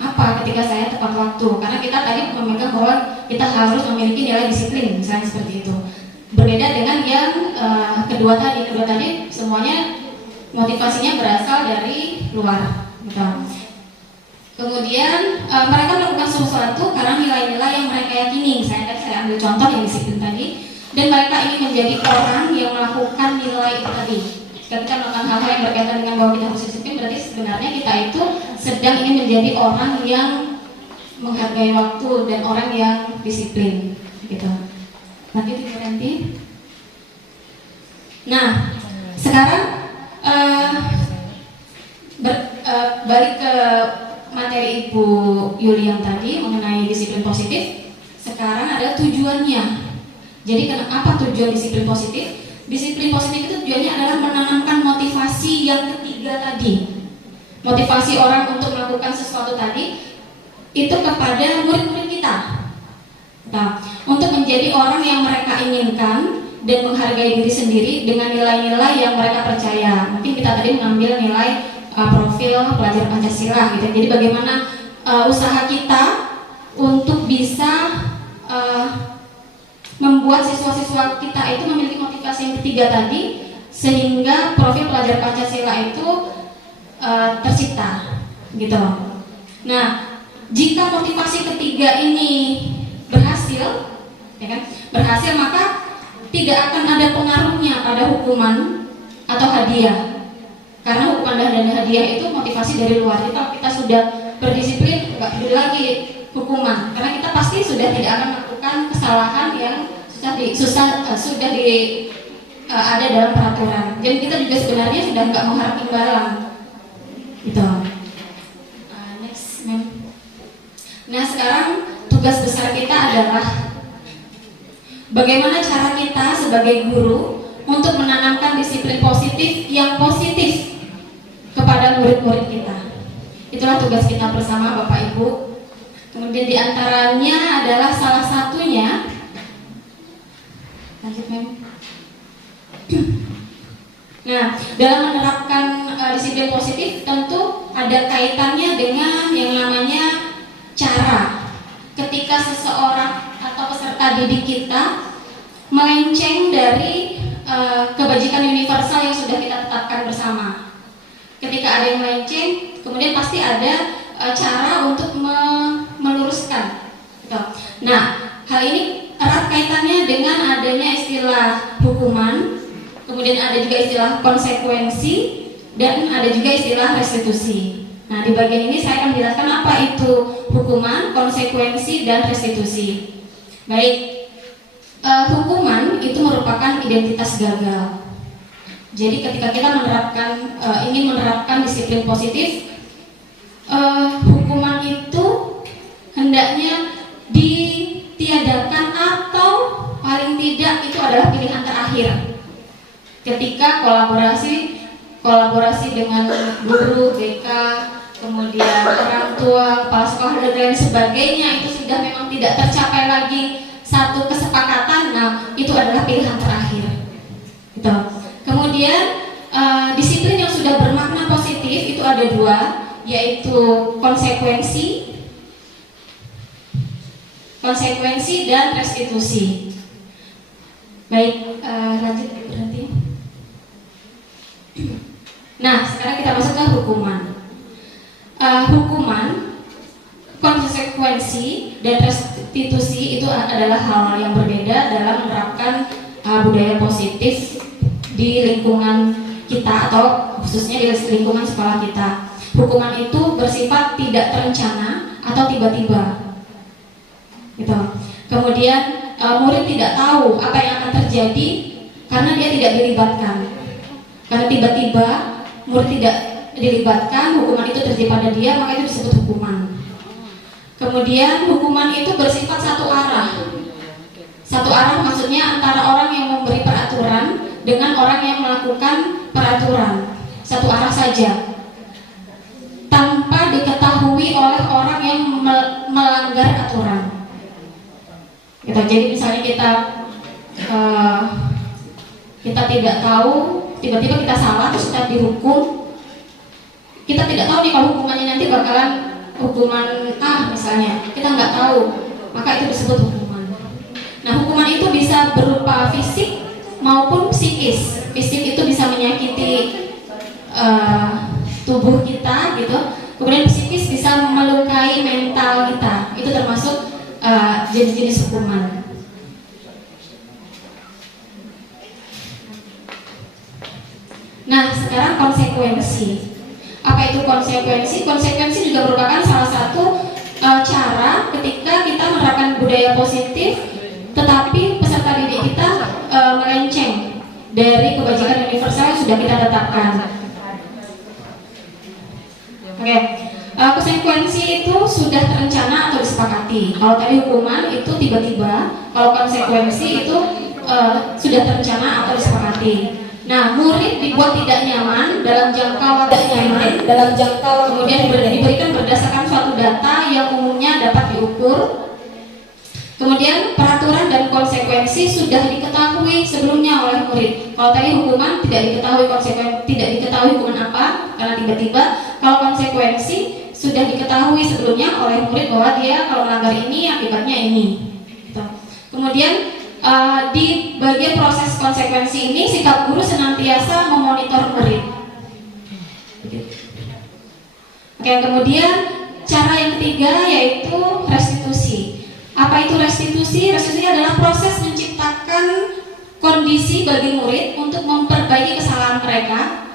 apa ketika saya tepat waktu, karena kita tadi memegang bahwa kita harus memiliki nilai disiplin, misalnya seperti itu. Berbeda dengan yang kedua tadi semuanya motivasinya berasal dari luar, gitu. Kemudian mereka melakukan sesuatu karena nilai-nilai yang mereka yakini. Misalnya tadi saya ambil contoh yang disiplin tadi, dan mereka ingin menjadi orang yang melakukan nilai itu tadi. Ketika melakukan hal-hal yang berkaitan dengan bahwa kita harus disiplin, berarti sebenarnya kita itu sedang ingin menjadi orang yang menghargai waktu dan orang yang disiplin, gitu. Lanjut nanti. Nah, sekarang balik ke materi Ibu Yuli yang tadi mengenai disiplin positif. Sekarang ada tujuannya. Jadi apa tujuan disiplin positif? Disiplin positif itu tujuannya adalah menanamkan motivasi yang ketiga tadi. Motivasi orang untuk melakukan sesuatu tadi itu kepada murid-murid kita. Nah, untuk menjadi orang yang mereka inginkan dan menghargai diri sendiri dengan nilai-nilai yang mereka percaya. Mungkin kita tadi mengambil nilai profil pelajar Pancasila gitu. Jadi bagaimana usaha kita untuk bisa membuat siswa-siswa kita itu memiliki motivasi yang ketiga tadi, sehingga profil pelajar Pancasila itu tercipta, gitu. Nah, jika motivasi ketiga ini berhasil, ya kan, maka tidak akan ada pengaruhnya pada hukuman atau hadiah. Karena hukuman dan hadiah itu motivasi dari luar. Jadi kalau kita sudah berdisiplin, nggak peduli lagi hukuman, karena kita pasti sudah tidak akan melakukan kesalahan yang sudah ada dalam peraturan. Dan kita juga sebenarnya sudah nggak mengharap imbalan. Gitu. Next, ma'am. Nah, sekarang tugas besar kita adalah bagaimana cara kita sebagai guru untuk menanamkan disiplin positif yang positif kepada murid-murid kita. Itulah tugas kita bersama Bapak Ibu. Kemudian diantaranya adalah salah satunya, lanjut ma'am. Nah, dalam menerapkan disiplin positif tentu ada kaitannya dengan yang namanya cara. Ketika seseorang atau peserta didik kita melenceng dari kebajikan universal yang sudah kita tetapkan bersama. Ketika ada yang melenceng, kemudian pasti ada cara untuk meluruskan. Gitu. Nah, hal ini erat kaitannya dengan adanya istilah hukuman, kemudian ada juga istilah konsekuensi, dan ada juga istilah restitusi. Nah, di bagian ini saya akan menjelaskan apa itu hukuman, konsekuensi, dan restitusi. Baik, hukuman itu merupakan identitas gagal. Jadi ketika kita ingin menerapkan disiplin positif, hukuman itu hendaknya ditiadakan atau paling tidak itu adalah pilihan terakhir. Ketika kolaborasi dengan guru, BK, kemudian orang tua, kepala sekolah dan lain sebagainya itu sudah memang tidak tercapai lagi satu kesepakatan, nah itu adalah pilihan terakhir. Gitu. Kemudian disiplin yang sudah bermakna positif itu ada dua, yaitu konsekuensi dan restitusi. Baik, lanjut berhenti. Nah, sekarang kita masuk ke hukuman. Hukuman, konsekuensi, dan restitusi itu adalah hal yang berbeda dalam menerapkan budaya positif di lingkungan kita atau khususnya di lingkungan sekolah kita. Hukuman itu bersifat tidak terencana atau tiba-tiba. Gitu. Kemudian murid tidak tahu apa yang akan terjadi karena dia tidak dilibatkan. Karena tiba-tiba murid tidak dilibatkan, hukuman itu terjadi pada dia, maka itu disebut hukuman. Kemudian hukuman itu bersifat satu arah. Satu arah maksudnya antara orang yang memberi peraturan dengan orang yang melakukan peraturan. Satu arah saja, tanpa diketahui oleh orang yang melanggar aturan. Gitu. Jadi misalnya kita tidak tahu, tiba-tiba kita salah terus kita dihukum. Kita tidak tahu nih kalau hukumannya nanti bakalan hukuman A misalnya, kita nggak tahu, maka itu disebut hukuman. Nah, hukuman itu bisa berupa fisik maupun psikis. Fisik itu bisa menyakiti tubuh kita, gitu. Kemudian psikis bisa melukai mental kita. Itu termasuk jenis-jenis hukuman. Nah, sekarang konsekuensi. Apa itu konsekuensi? Konsekuensi juga merupakan salah satu cara ketika kita menerapkan budaya positif, tetapi peserta didik kita melenceng dari kebajikan universal yang sudah kita tetapkan. Oke. Konsekuensi itu sudah terencana atau disepakati. Kalau tadi hukuman itu tiba-tiba, kalau konsekuensi itu sudah terencana atau disepakati. Nah, murid dibuat tidak nyaman dalam jangka waktu kemudian diberikan berdasarkan suatu data yang umumnya dapat diukur. Kemudian peraturan dan konsekuensi sudah diketahui sebelumnya oleh murid. Kalau tadi hukuman tidak diketahui hukuman apa karena tiba-tiba. Kalau konsekuensi sudah diketahui sebelumnya oleh murid bahwa dia kalau melanggar ini akibatnya ini. Gitu. Kemudian di bagian proses konsekuensi ini sikap guru senantiasa memonitor murid. Oke, kemudian cara yang ketiga yaitu restitusi. Apa itu restitusi? Restitusi adalah proses menciptakan kondisi bagi murid untuk memperbaiki kesalahan mereka,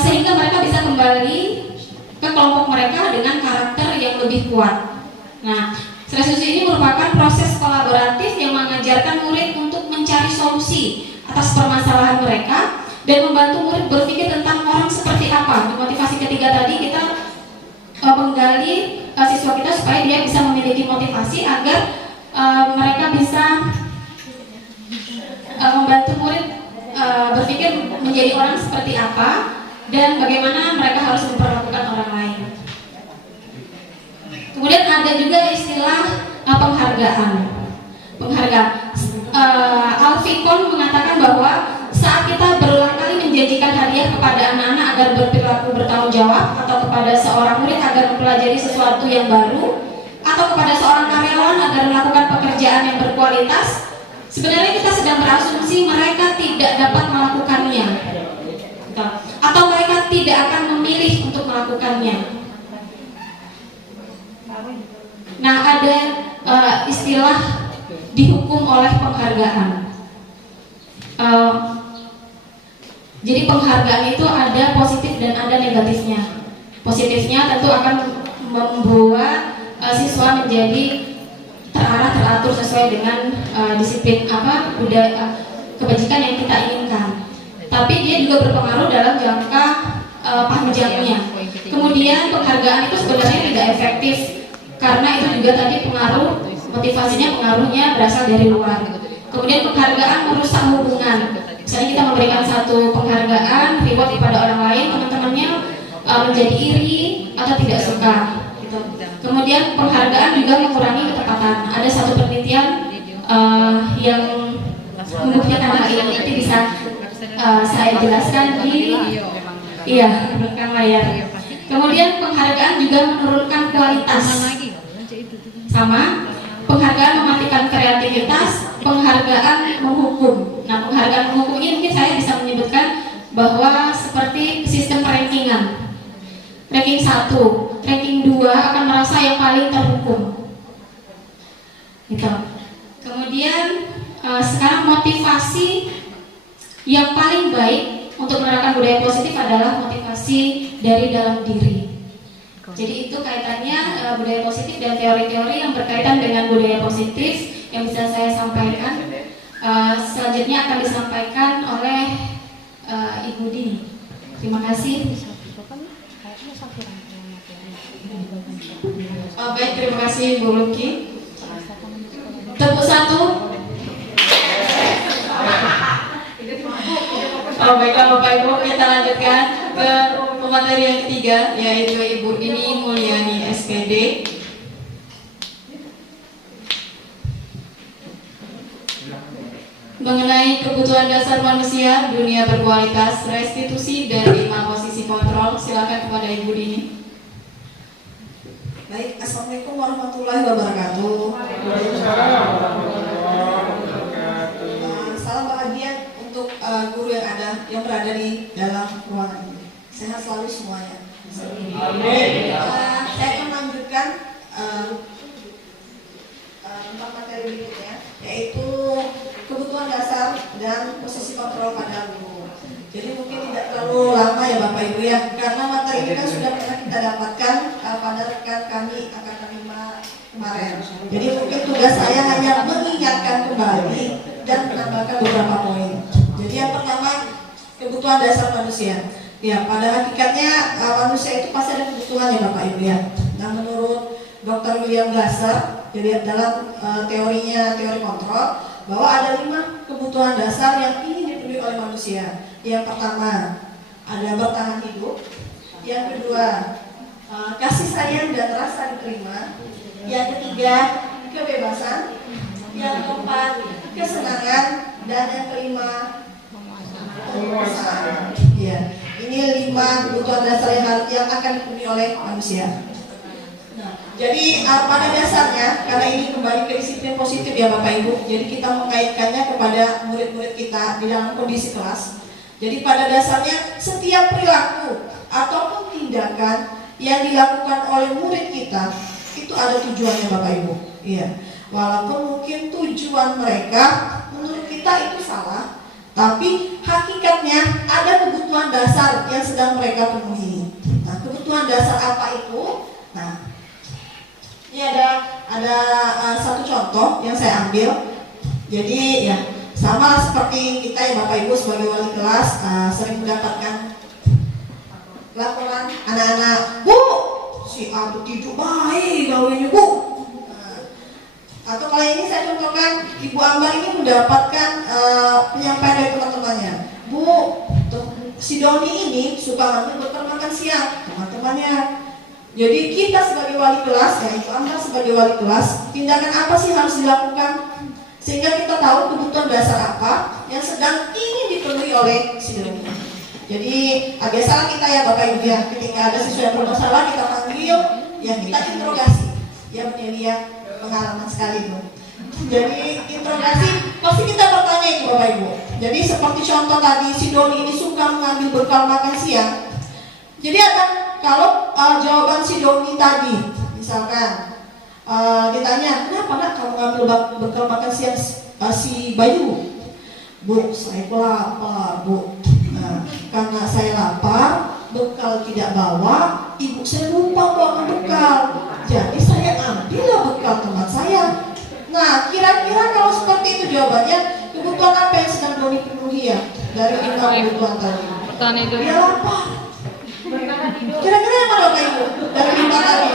sehingga mereka bisa kembali ke kelompok mereka dengan karakter yang lebih kuat. Nah, strategi ini merupakan proses kolaboratif yang mengajarkan murid untuk mencari solusi atas permasalahan mereka dan membantu murid berpikir tentang orang seperti apa. Di motivasi ketiga tadi kita menggali siswa kita supaya dia bisa memiliki motivasi agar mereka bisa membantu murid berpikir menjadi orang seperti apa dan bagaimana mereka harus memperlakukan orang lain. Kemudian ada juga istilah penghargaan. Alfikon mengatakan bahwa saat kita berulang kali menjanjikan hadiah kepada anak-anak agar berperilaku bertanggung jawab, atau kepada seorang murid agar mempelajari sesuatu yang baru, atau kepada seorang karyawan agar melakukan pekerjaan yang berkualitas, sebenarnya kita sedang berasumsi mereka tidak dapat melakukannya, atau mereka tidak akan memilih untuk melakukannya. Nah, ada istilah dihukum oleh penghargaan. Jadi penghargaan itu ada positif dan ada negatifnya. Positifnya tentu akan membuat siswa menjadi terarah, teratur sesuai dengan disiplin budaya kebajikan yang kita inginkan. Tapi dia juga berpengaruh dalam jangka panjangnya. Kemudian penghargaan itu sebenarnya tidak efektif karena itu juga tadi pengaruhnya berasal dari luar. Kemudian penghargaan merusak hubungan. Misalnya kita memberikan satu penghargaan, reward kepada orang lain, teman-temannya menjadi iri atau tidak suka. Gitu. Kemudian penghargaan juga mengurangi ketepatan. Ada satu penelitian yang membuktikan hal ini, nanti bisa saya jelaskan di belakang layar. Kemudian penghargaan juga menurunkan kualitas. Sama, penghargaan mematikan kreativitas, penghargaan menghukum. Nah, penghargaan menghukum ini mungkin saya bisa menyebutkan bahwa seperti sistem rankingan. Ranking 1, ranking 2 akan merasa yang paling terhukum. Gitu. Kemudian sekarang motivasi yang paling baik untuk menerapkan budaya positif adalah motivasi dari dalam diri. Jadi itu kaitannya budaya positif dan teori-teori yang berkaitan dengan budaya positif yang bisa saya sampaikan. Selanjutnya akan disampaikan oleh Ibu Dini. Terima kasih. Baik, terima kasih Bu Luki. Tepuk satu. Baiklah Bapak Ibu, kita lanjutkan ke pemateri yang ketiga, yaitu Ibu Dini Mulyani SPD. Mengenai kebutuhan dasar manusia, dunia berkualitas, restitusi dan 5 posisi kontrol. Silakan kepada Ibu Dini. Baik, Assalamualaikum warahmatullahi wabarakatuh. Salam bahagia untuk guru yang berada di dalam ruangan ini. Sehat selalu semuanya. Amin. Saya akan melanjutkan tentang materi berikutnya, yaitu kebutuhan dasar dan posisi kontrol pada guru. Jadi mungkin tidak terlalu lama ya Bapak Ibu ya, karena materi ini kan sudah pernah kita dapatkan pada rekan kami angkatan 5 kemarin. Jadi mungkin tugas saya hanya mengingatkan kembali dan menambahkan beberapa poin. Jadi yang pertama, kebutuhan dasar manusia. Ya, pada hakikatnya manusia itu pasti ada kebutuhan ya Bapak Ibu ya. Nah, menurut Dr. William Glasser, jadi dalam teorinya, teori kontrol, bahwa ada 5 kebutuhan dasar yang ingin dipenuhi oleh manusia. Yang pertama, ada bertahan hidup. Yang kedua, kasih sayang dan rasa diterima. Yang ketiga, kebebasan. Yang keempat, kesenangan. Dan yang kelima, kepuasan. Ya, ini 5 kebutuhan dasar yang akan dipenuhi oleh manusia. Jadi pada dasarnya, karena ini kembali ke disiplin positif ya Bapak Ibu, jadi kita mengaitkannya kepada murid-murid kita di dalam kondisi kelas. Jadi pada dasarnya setiap perilaku ataupun tindakan yang dilakukan oleh murid kita itu ada tujuannya Bapak Ibu. Iya. Walaupun mungkin tujuan mereka menurut kita salah, tapi hakikatnya ada kebutuhan dasar yang sedang mereka penuhi. Nah, kebutuhan dasar apa itu? Nah, ini ada satu contoh yang saya ambil. Jadi ya sama seperti kita ya Bapak Ibu sebagai wali kelas sering mendapatkan laporan anak-anak, Bu, si A tidur baik gawainya Bu. Atau kalau ini saya contohkan, Ibu Ambar ini mendapatkan penyampaian dari teman-temannya, Bu, si Doni ini suka bekal makan siang teman-temannya. Jadi kita sebagai wali kelas, ya Ibu Ambar sebagai wali kelas, tindakan apa sih harus dilakukan sehingga kita tahu kebutuhan dasar apa yang sedang ingin dipenuhi oleh si Doni. Jadi biasalah kita ya Bapak Ibu ya, ketika ada sesuatu yang bermasalah kita panggil, ya kita interogasi. Ya Menelia pengalaman sekali Bu. Jadi interogasi pasti kita bertanya itu Bapak Ibu. Jadi seperti contoh tadi si Doni ini suka mengambil bekal makan siang. Jadi akan kalau jawaban si Doni tadi misalkan ditanya, kenapa nak kamu ngambil bekal makan siang si Bayu? Bu, saya lapar Bu. Nah, karena saya lapar, bekal tidak bawa, ibu saya lupa bawa bekal. Jadi saya ambillah bekal teman saya. Nah, kira-kira kalau seperti itu jawabannya, kebutuhan apa yang sedang Doni penuhi ya dari 5 kebutuhan tadi? Dia lapar. Kira-kira yang mana Bapak Ibu dari 5 tadi?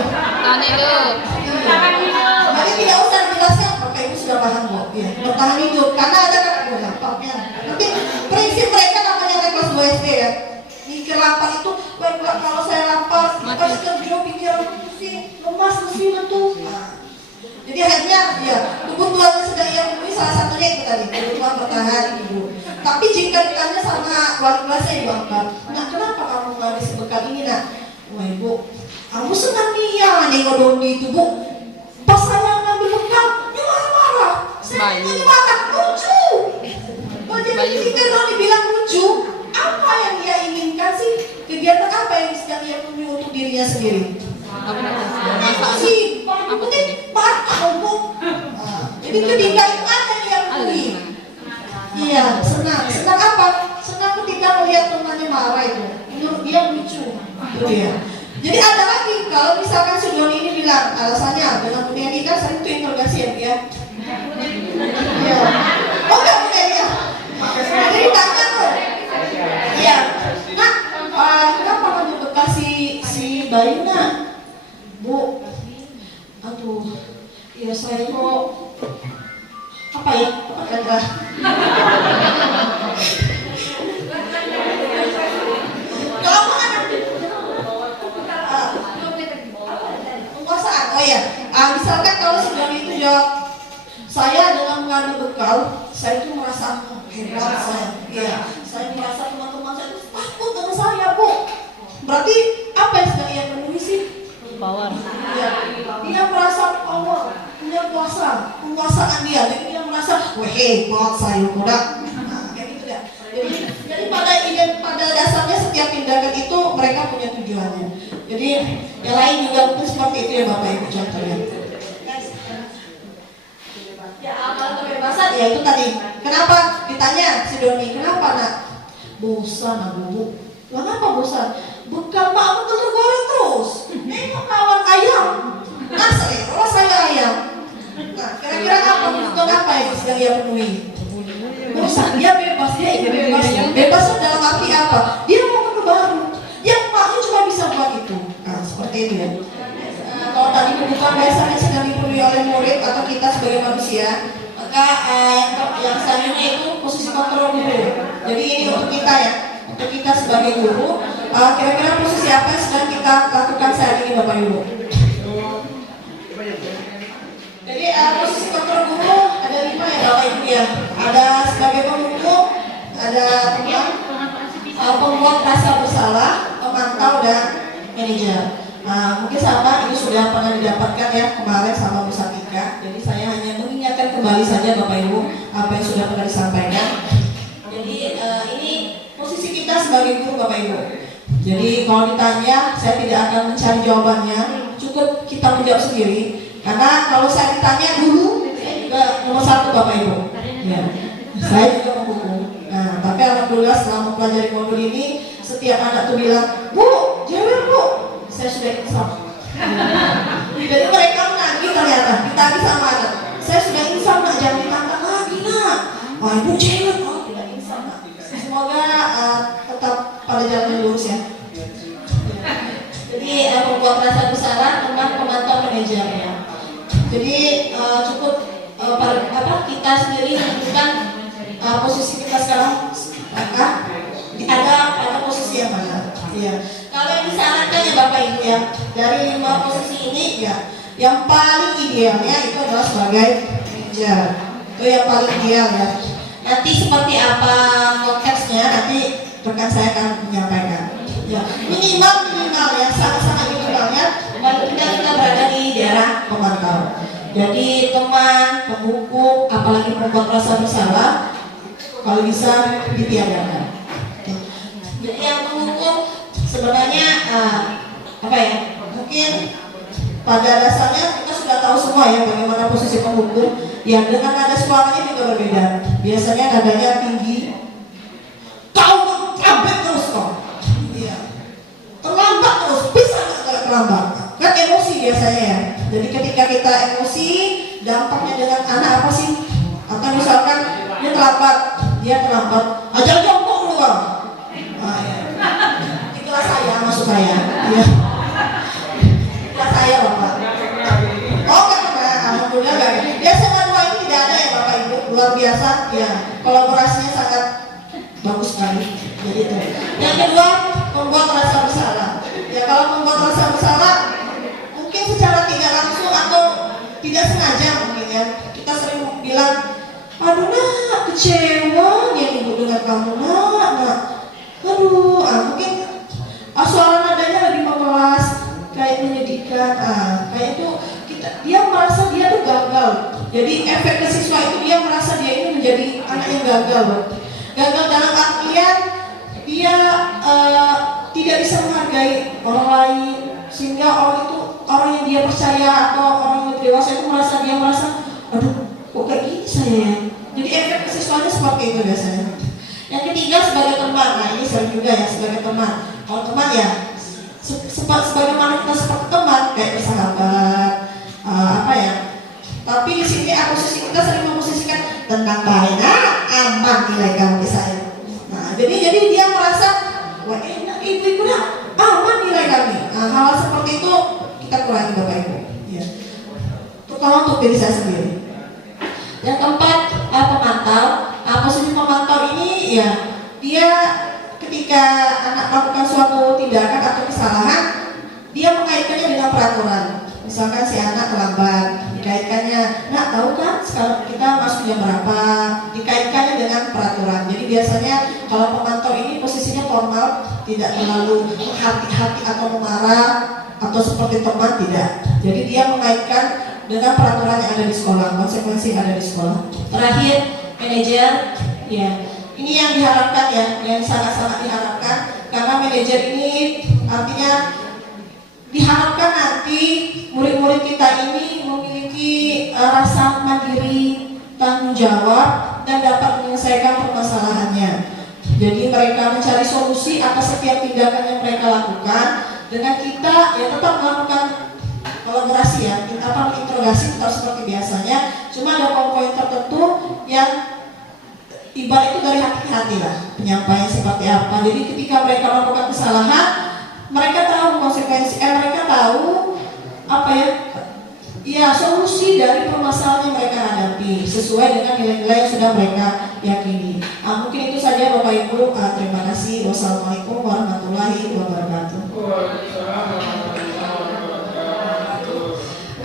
Jadi tidak usah dijelaskan, Bapak Ibu sudah paham kok. Ya, bertahan hidup karena ada kan laparnya. Nanti prinsip mereka namanya kelas 2 SD ya. Mikir lapar itu, baiklah kalau saya lapar, pas kerja pikiran pusing, lemas itu. Jadi akhirnya ya kebutuhan yang sedang ia penuhi salah satunya itu tadi kebutuhan bertahan hidup. Tapi jika ditanya sama wali kelasnya Ibu Ambar, nah kenapa kamu ngambil sebekal ini nak? Wah Ibu, kamu senang nih nengok Doni itu Bu. Pas saya ngambil bekal, dia marah-marah. Saya marah, lucu. Jadi ketika Doni bilang lucu, apa yang dia inginkan sih? Kegiatan apa yang sedang ia penuhi untuk dirinya sendiri? Sih, paling penting bakal Bu. Jadi ketika itu ada yang dia penuhi. Iya, senang. Senang apa? Senang ketika melihat temannya marah itu. Menurut dia lucu. Itu dia. Jadi ada lagi, kalau misalkan si Doni ini bilang alasannya dengan dunia ini kan sering itu interogasi ya Bu ya. Iya. Oh enggak Bu ya? Jadi tanya tuh. Iya. Nah, kenapa kamu bekasi si Bayu nak? Bu, aduh, ya saya kok apa ya? Apa kata? Kalau anak penguasaan, oh ya, misalkan kalau si Doni itu jawab, saya dalam mengambil bekal, saya itu merasa hebat saya. Ya, saya merasa teman-teman saya itu takut dengan saya Bu. Berarti apa yang sedang ia penuhi sih? Power. Ya, dia merasa power, punya kuasa, penguasaan dia. Jadi dia merasa, wah hebat saya udah. Nah, kayak gitu ya. Jadi pada dasarnya setiap tindakan itu mereka punya tujuannya. Jadi yang lain juga mungkin seperti itu ya Bapak Ibu contohnya. Ya amal kebebasan ya itu tadi. Kenapa ditanya si Doni, kenapa nak? Bosan Bu. Lah kenapa bosan? Bekal Pak betul goreng terus. Nengok lawan ayam. Asli, saya ayam. Nah, kira-kira apa kebutuhan apa yang sedang ia penuhi? Bosan, dia bebas, dia ingin bebas. Bebas dalam arti apa? Dia mau ke baru. Yang mau cuma bisa buat itu. Nah, seperti itu ya. Kalau tadi kebutuhan dasarnya sedang dipenuhi oleh murid atau kita sebagai manusia, maka yang selanjutnya itu posisi kontrol guru. Jadi ini untuk kita ya, untuk kita sebagai guru, kira-kira posisi apa yang sedang kita lakukan saat ini Bapak Ibu? Jadi posisi kontrol guru ada 5 ya Bapak Ibu ya. Ada sebagai penghukum, ada pembuat rasa bersalah, pemantau dan manajer. Mungkin sama ini sudah pernah didapatkan ya kemarin sama Bu Satika. Jadi saya hanya mengingatkan kembali saja Bapak Ibu apa yang sudah pernah disampaikan. Jadi ini posisi kita sebagai guru Bapak Ibu. Jadi kalau ditanya saya tidak akan mencari jawabannya, cukup kita menjawab sendiri. Karena kalau saya ditanya dulu, saya juga nomor 1 Bapak Ibu. Ya. Saya juga menghukum. Nah, tapi alhamdulillah setelah mempelajari modul ini, setiap anak tuh bilang, Bu, jewer Bu, saya sudah insaf. Jadi mereka menagih ternyata, ditagih sama anak. Saya sudah insaf nak, jangan ditantang lagi nak. Wah ibu jewer, oh tidak insaf nak. Semoga tetap pada jalan yang lurus ya. Jadi membuat rasa bersalah teman pemantau manajer ya. Jadi cukup kita sendiri menentukan posisi kita sekarang ada pada posisi yang mana. Ya. Kalau yang disarankan ya Bapak Ibu ya, dari 5 posisi ini ya, yang paling idealnya itu adalah sebagai manajer. Itu yang paling ideal ya. Nanti seperti apa konteksnya nanti rekan saya akan menyampaikan. Ya, minimal ya, sangat-sangat minimalnya paling tidak kita berada di daerah pemantau. Jadi teman, penghukum, apalagi membuat rasa bersalah, kalau bisa ditiadakan. Jadi yang menghukum sebenarnya mungkin pada dasarnya kita sudah tahu semua ya bagaimana posisi penghukum. Ya dengan nada suaranya juga berbeda. Biasanya nadanya tinggi. Kau terlambat terus kau. Iya. Terlambat terus, bisa nggak terlambat? Kan emosi biasanya ya. Jadi ketika kita emosi, dampaknya dengan anak apa sih? Atau misalkan dia terlambat, ajar jongkok keluar. Itulah saya, maksud saya. Ya. Itulah saya Bapak. Oh enggak, alhamdulillah enggak. Biasanya dua ini tidak ada ya Bapak Ibu, luar biasa. Ya, kolaborasinya sangat bagus sekali. Jadi itu. Yang kedua, membuat rasa bersalah. Ya kalau membuat rasa bersalah, mungkin secara tidak langsung atau tidak sengaja mungkin ya. Kita sering bilang, aduh nak kecewa ya ibu dengan kamu nak. Aduh, mungkin suara nadanya lebih memelas, kayak menyedihkan, kayak itu dia merasa dia tuh gagal. Jadi efek ke siswa itu dia merasa dia ini menjadi anak yang gagal. Gagal dalam artian dia tidak bisa menghargai orang lain, sehingga orang yang dia percaya atau orang yang dewasa itu dia merasa aduh kok kayak gini saya ya. Jadi efek ke siswanya seperti itu biasanya. Yang ketiga sebagai teman, nah ini sering juga ya sebagai teman. Kalau teman ya sebagaimana kita seperti teman kayak bersahabat, Tapi di sini posisi kita sering memposisikan tentang Baina aman nilai kamu ke saya. Nah, jadi dia merasa wah enak ibu aman nilai kami. Nah, hal seperti itu kita kurangi Bapak Ibu. Ya. Terutama untuk diri saya sendiri. Yang keempat, pemantau. Posisi pemantau ini ya dia ketika anak melakukan suatu tindakan atau kesalahan, dia mengaitkannya dengan peraturan. Misalkan si anak terlambat, dikaitkannya, nak tahu kan sekarang kita masuk jam berapa, dikaitkannya dengan peraturan. Jadi biasanya kalau pemantau ini posisinya formal, tidak terlalu hati-hati atau memarah atau seperti teman, tidak. Jadi dia mengaitkan dengan peraturan yang ada di sekolah, konsekuensi yang ada di sekolah. Terakhir, manajer, ya ini yang diharapkan ya, yang sangat-sangat diharapkan, karena manajer ini artinya diharapkan nanti murid-murid kita ini memiliki rasa mandiri, tanggung jawab, dan dapat menyelesaikan permasalahannya. Jadi mereka mencari solusi atas setiap tindakan yang mereka lakukan. Dengan kita ya tetap melakukan kolaborasi ya, kita interogasi tetap seperti biasanya. Cuma ada poin-poin tertentu yang ibarat itu dari hati ke hati lah, penyampaian seperti apa. Jadi ketika mereka melakukan kesalahan, mereka tahu konsekuensi, mereka tahu apa ya solusi dari permasalahan yang mereka hadapi sesuai dengan nilai-nilai yang sudah mereka yakini. Mungkin itu saja Bapak Ibu. Terima kasih. Wassalamualaikum warahmatullahi wabarakatuh.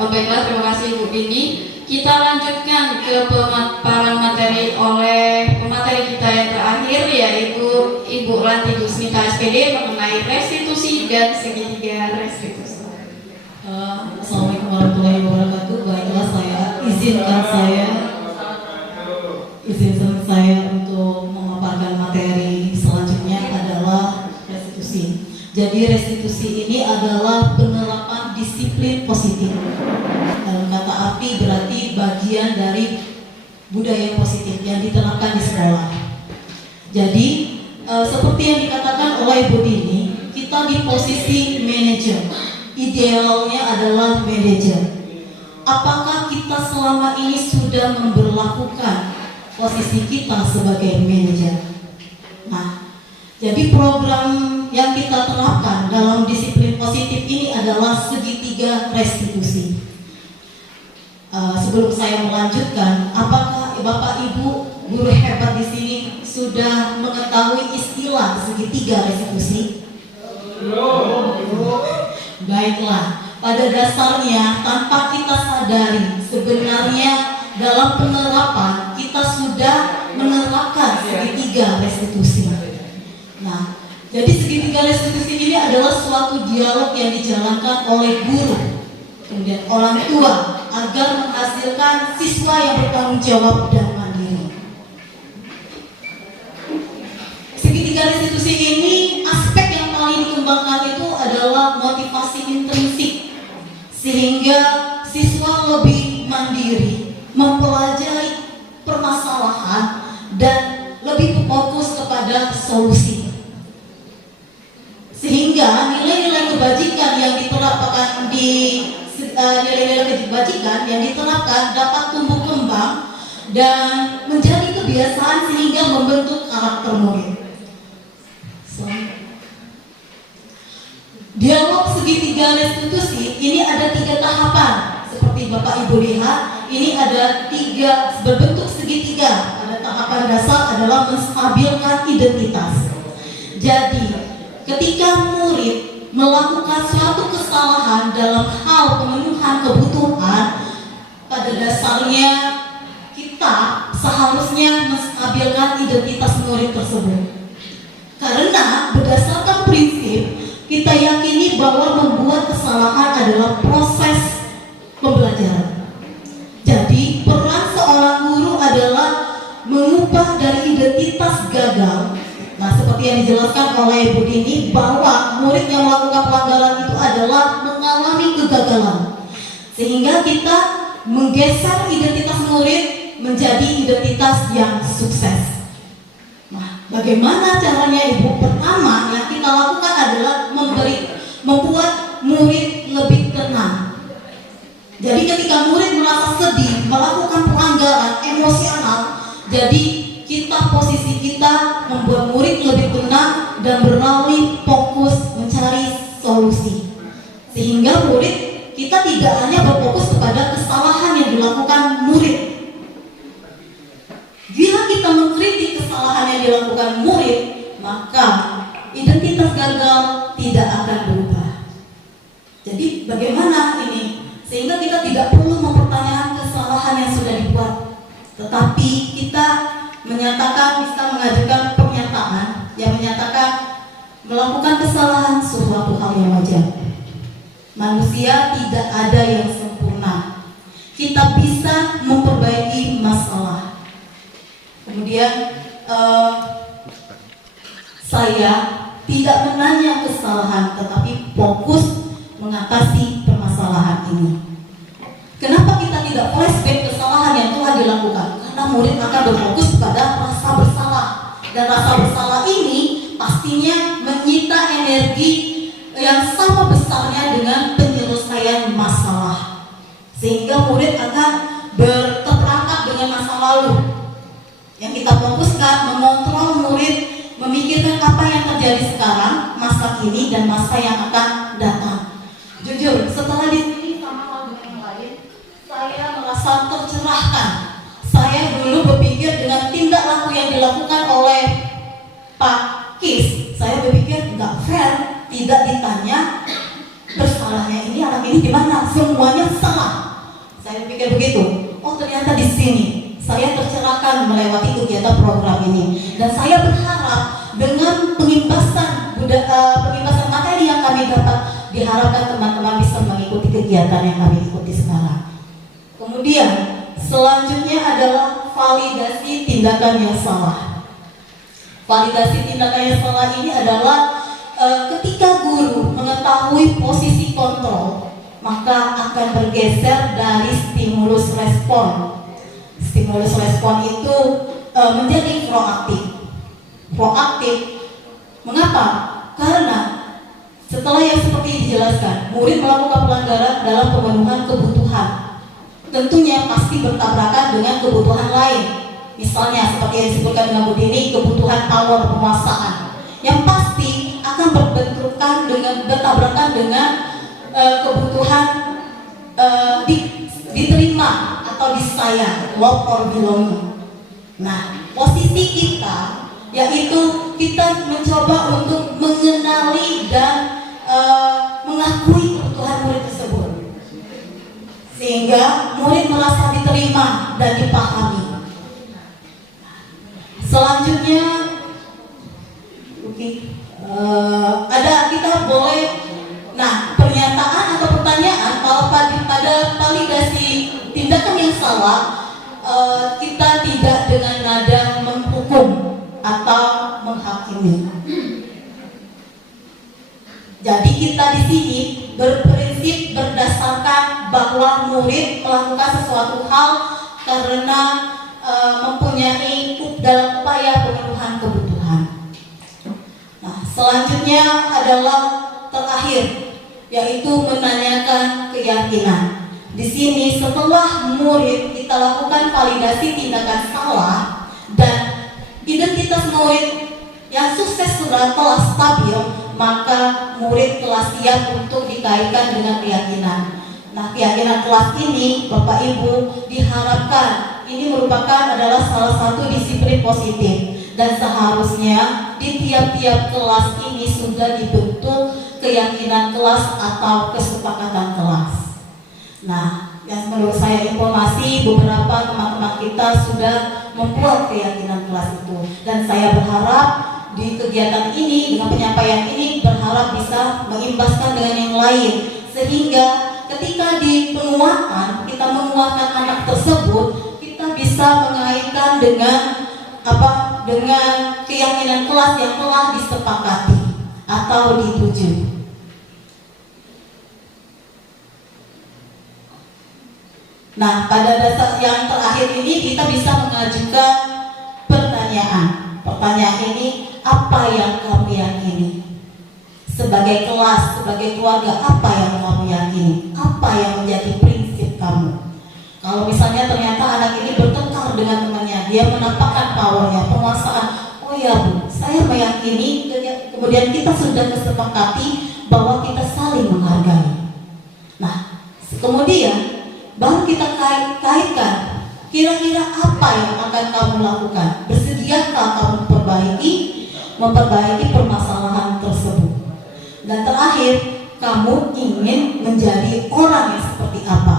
Baiklah, terima kasih Ibu Bini. Kita lanjutkan ke pemaparan materi oleh pemateri kita yang terakhir, yaitu Ibu Ranti Gusmita SPD mengenai restitusi dan segitiga restitusi. Assalamualaikum warahmatullahi wabarakatuh. Baiklah, izinkan saya untuk memaparkan materi selanjutnya adalah restitusi. Jadi restitusi ini adalah penerapan disiplin positif. Dalam kata arti berarti bagian dari budaya positif yang diterapkan di sekolah. Jadi seperti yang dikatakan oleh Bu Dini, kita di posisi manajer, idealnya adalah manajer. Apakah kita selama ini sudah memberlakukan posisi kita sebagai manajer? Nah, jadi program yang kita terapkan dalam disiplin positif ini adalah segitiga restitusi. Sebelum saya melanjutkan, apakah Bapak Ibu guru hebat di sini sudah mengetahui istilah segitiga restitusi? Baiklah. Pada dasarnya, tanpa kita sadari, sebenarnya dalam penerapan kita sudah menerapkan segitiga restitusi. Nah, jadi segitiga restitusi ini adalah suatu dialog yang dijalankan oleh guru, kemudian orang tua, agar menghasilkan siswa yang bertanggung jawab dan mandiri. Segitiga restitusi ini, aspek yang paling dikembangkan itu adalah motivasi intrinsik, sehingga siswa lebih mandiri, mempelajari permasalahan, dan lebih fokus kepada solusi. Sehingga nilai-nilai kebajikan yang diterapkan dapat tumbuh kembang dan menjadi kebiasaan sehingga membentuk karakter murid. Dialog segitiga restitusi ini ada 3 tahapan. Seperti Bapak Ibu lihat, ini ada 3 berbentuk segitiga. Pada tahapan dasar adalah menstabilkan identitas. Jadi, ketika murid melakukan suatu kesalahan dalam hal pemenuhan kebutuhan, pada dasarnya kita seharusnya menstabilkan identitas murid tersebut. Karena berdasarkan prinsip, kita yakini bahwa membuat kesalahan adalah proses pembelajaran. Jadi peran seorang guru adalah mengubah dari identitas gagal. Nah, seperti yang dijelaskan oleh Bu Dini, bahwa murid yang melakukan pelanggaran itu adalah mengalami kegagalan. Sehingga kita menggeser identitas murid menjadi identitas yang sukses. Nah, bagaimana caranya Ibu? Pertama yang kita lakukan adalah membuat murid lebih tenang. Jadi ketika murid merasa sedih, melakukan pelanggaran emosional, jadi posisi kita membuat murid lebih tenang dan beralih fokus mencari solusi. Sehingga murid kita tidak hanya berfokus kepada kesalahan yang dilakukan murid. Bila kita mengkritik kesalahan yang dilakukan murid, maka identitas gagal tidak akan berubah. Jadi bagaimana ini? Sehingga kita tidak perlu mempertanyakan kesalahan yang sudah dibuat, tetapi kita menyatakan, bisa mengajukan pernyataan yang menyatakan melakukan kesalahan suatu hal yang wajar. Manusia tidak ada yang sempurna. Kita bisa memperbaiki masalah. Kemudian saya tidak menanya kesalahan, tetapi fokus mengatasi permasalahan ini. Kenapa kita tidak flashback kesalahan yang telah dilakukan? Karena murid akan berfokus pada rasa bersalah, dan rasa bersalah ini pastinya menyita energi yang sama besarnya dengan penyelesaian masalah, sehingga murid akan terperangkap dengan masa lalu. Yang kita fokuskan mengontrol murid, memikirkan apa yang terjadi sekarang, masa kini, dan masa yang akan datang. Jujur, setelah di sini sama dengan yang lain, saya merasa tercerahkan. Saya dulu berpikir dengan tindak laku yang dilakukan oleh Pak Kis, saya berpikir nggak fair, tidak ditanya bersalahnya ini, anak ini gimana, semuanya salah. Saya berpikir begitu. Oh, ternyata di sini saya tercerahkan melewati kegiatan program ini, dan saya berharap dengan pengimbasan materi yang kami dapat, diharapkan teman-teman bisa mengikuti kegiatan yang kami ikuti sekarang. Kemudian selanjutnya adalah validasi tindakan yang salah. Validasi tindakan yang salah ini adalah ketika guru mengetahui posisi kontrol, maka akan bergeser dari stimulus respon. stimulus respon itu menjadi proaktif. Proaktif, mengapa? Karena setelah yang seperti dijelaskan, murid melakukan pelanggaran dalam pemenuhan kebutuhan. Tentunya pasti bertabrakan dengan kebutuhan lain. Misalnya seperti yang disebutkan dengan Bu Dini, kebutuhan power penguasaan, yang pasti akan bertabrakan dengan kebutuhan diterima atau disayang, love or belonging. Nah, posisi kita yaitu kita mencoba untuk mengenali dan mengakui kebutuhan murid tersebut, sehingga murid merasa diterima dan dipahami. Selanjutnya, kita boleh, pernyataan atau pertanyaan kalau pada validasi tindakan yang salah, kita tidak dengan nada menghukum atau menghakimi. Jadi kita di sini berprinsip berdasarkan bahwa murid melakukan sesuatu hal karena mempunyai dalam upaya pemenuhan kebutuhan. Nah, selanjutnya adalah terakhir, yaitu menanyakan keyakinan. Di sini setelah murid kita lakukan validasi tindakan salah dan identitas murid yang sukses sudah telah stabil, maka murid telah siap untuk dikaitkan dengan keyakinan. Nah, keyakinan kelas ini, Bapak Ibu, diharapkan ini merupakan adalah salah satu disiplin positif, dan seharusnya di tiap-tiap kelas ini sudah dibentuk keyakinan kelas atau kesepakatan kelas. Nah, yang menurut saya informasi beberapa teman-teman kita sudah membuat keyakinan kelas itu, dan saya berharap di kegiatan ini dengan penyampaian ini berharap bisa mengimbaskan dengan yang lain, sehingga ketika di penguatan kita menguatkan anak tersebut, kita bisa mengaitkan dengan dengan keyakinan kelas yang telah disepakati atau dituju. Nah, pada dasar yang terakhir ini kita bisa mengajukan pertanyaan. Pertanyaan ini, apa yang kamu yakini? Sebagai kelas, sebagai keluarga, apa yang kamu yakini? Apa yang menjadi prinsip kamu? Kalau misalnya ternyata anak ini bertengkar dengan temannya, dia menampakkan powernya, penguasaan. Oh ya Bu, saya meyakini, kemudian kita sudah kesepakati bahwa kita saling menghargai. Nah, kemudian baru kita kaitkan, kira-kira apa yang akan kamu lakukan? Bersediakah kamu memperbaiki permasalahan tersebut? Dan terakhir, kamu ingin menjadi orang yang seperti apa?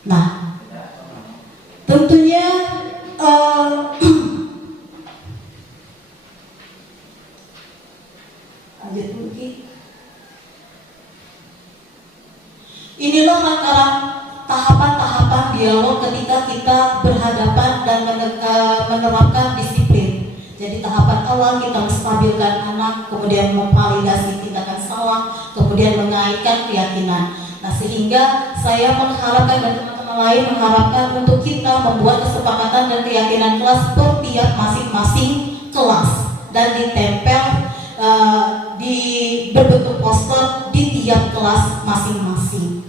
Nah, tentunya lanjut dulu, inilah rangkaian tahapan-tahapan dialog ketika kita berhadapan dan menerapkan disiplin. Jadi tahapan awal kita menstabilkan anak, kemudian memvalidasi tindakan salah, kemudian mengaitkan keyakinan. Nah, sehingga saya mengharapkan dan teman-teman lain mengharapkan untuk kita membuat kesepakatan dan keyakinan kelas per tiap masing-masing kelas dan ditempel di berbentuk poster di tiap kelas masing-masing.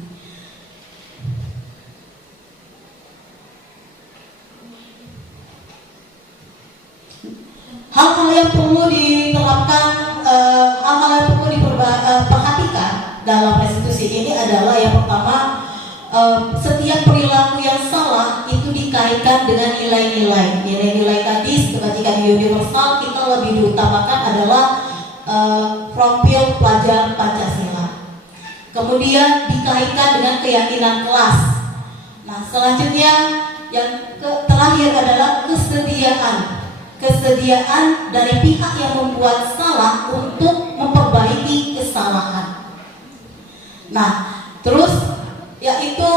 Hal-hal yang perlu diterapkan, hal-hal yang perlu diperhatikan dalam restitusi ini adalah yang pertama, setiap perilaku yang salah itu dikaitkan dengan nilai-nilai. Nilai-nilai tadi kebajikan universal kita lebih diutamakan adalah profil pelajar Pancasila. Kemudian dikaitkan dengan keyakinan kelas. Nah, selanjutnya yang terakhir adalah kesediaan dari pihak yang membuat salah untuk memperbaiki kesalahan. Nah, terus yaitu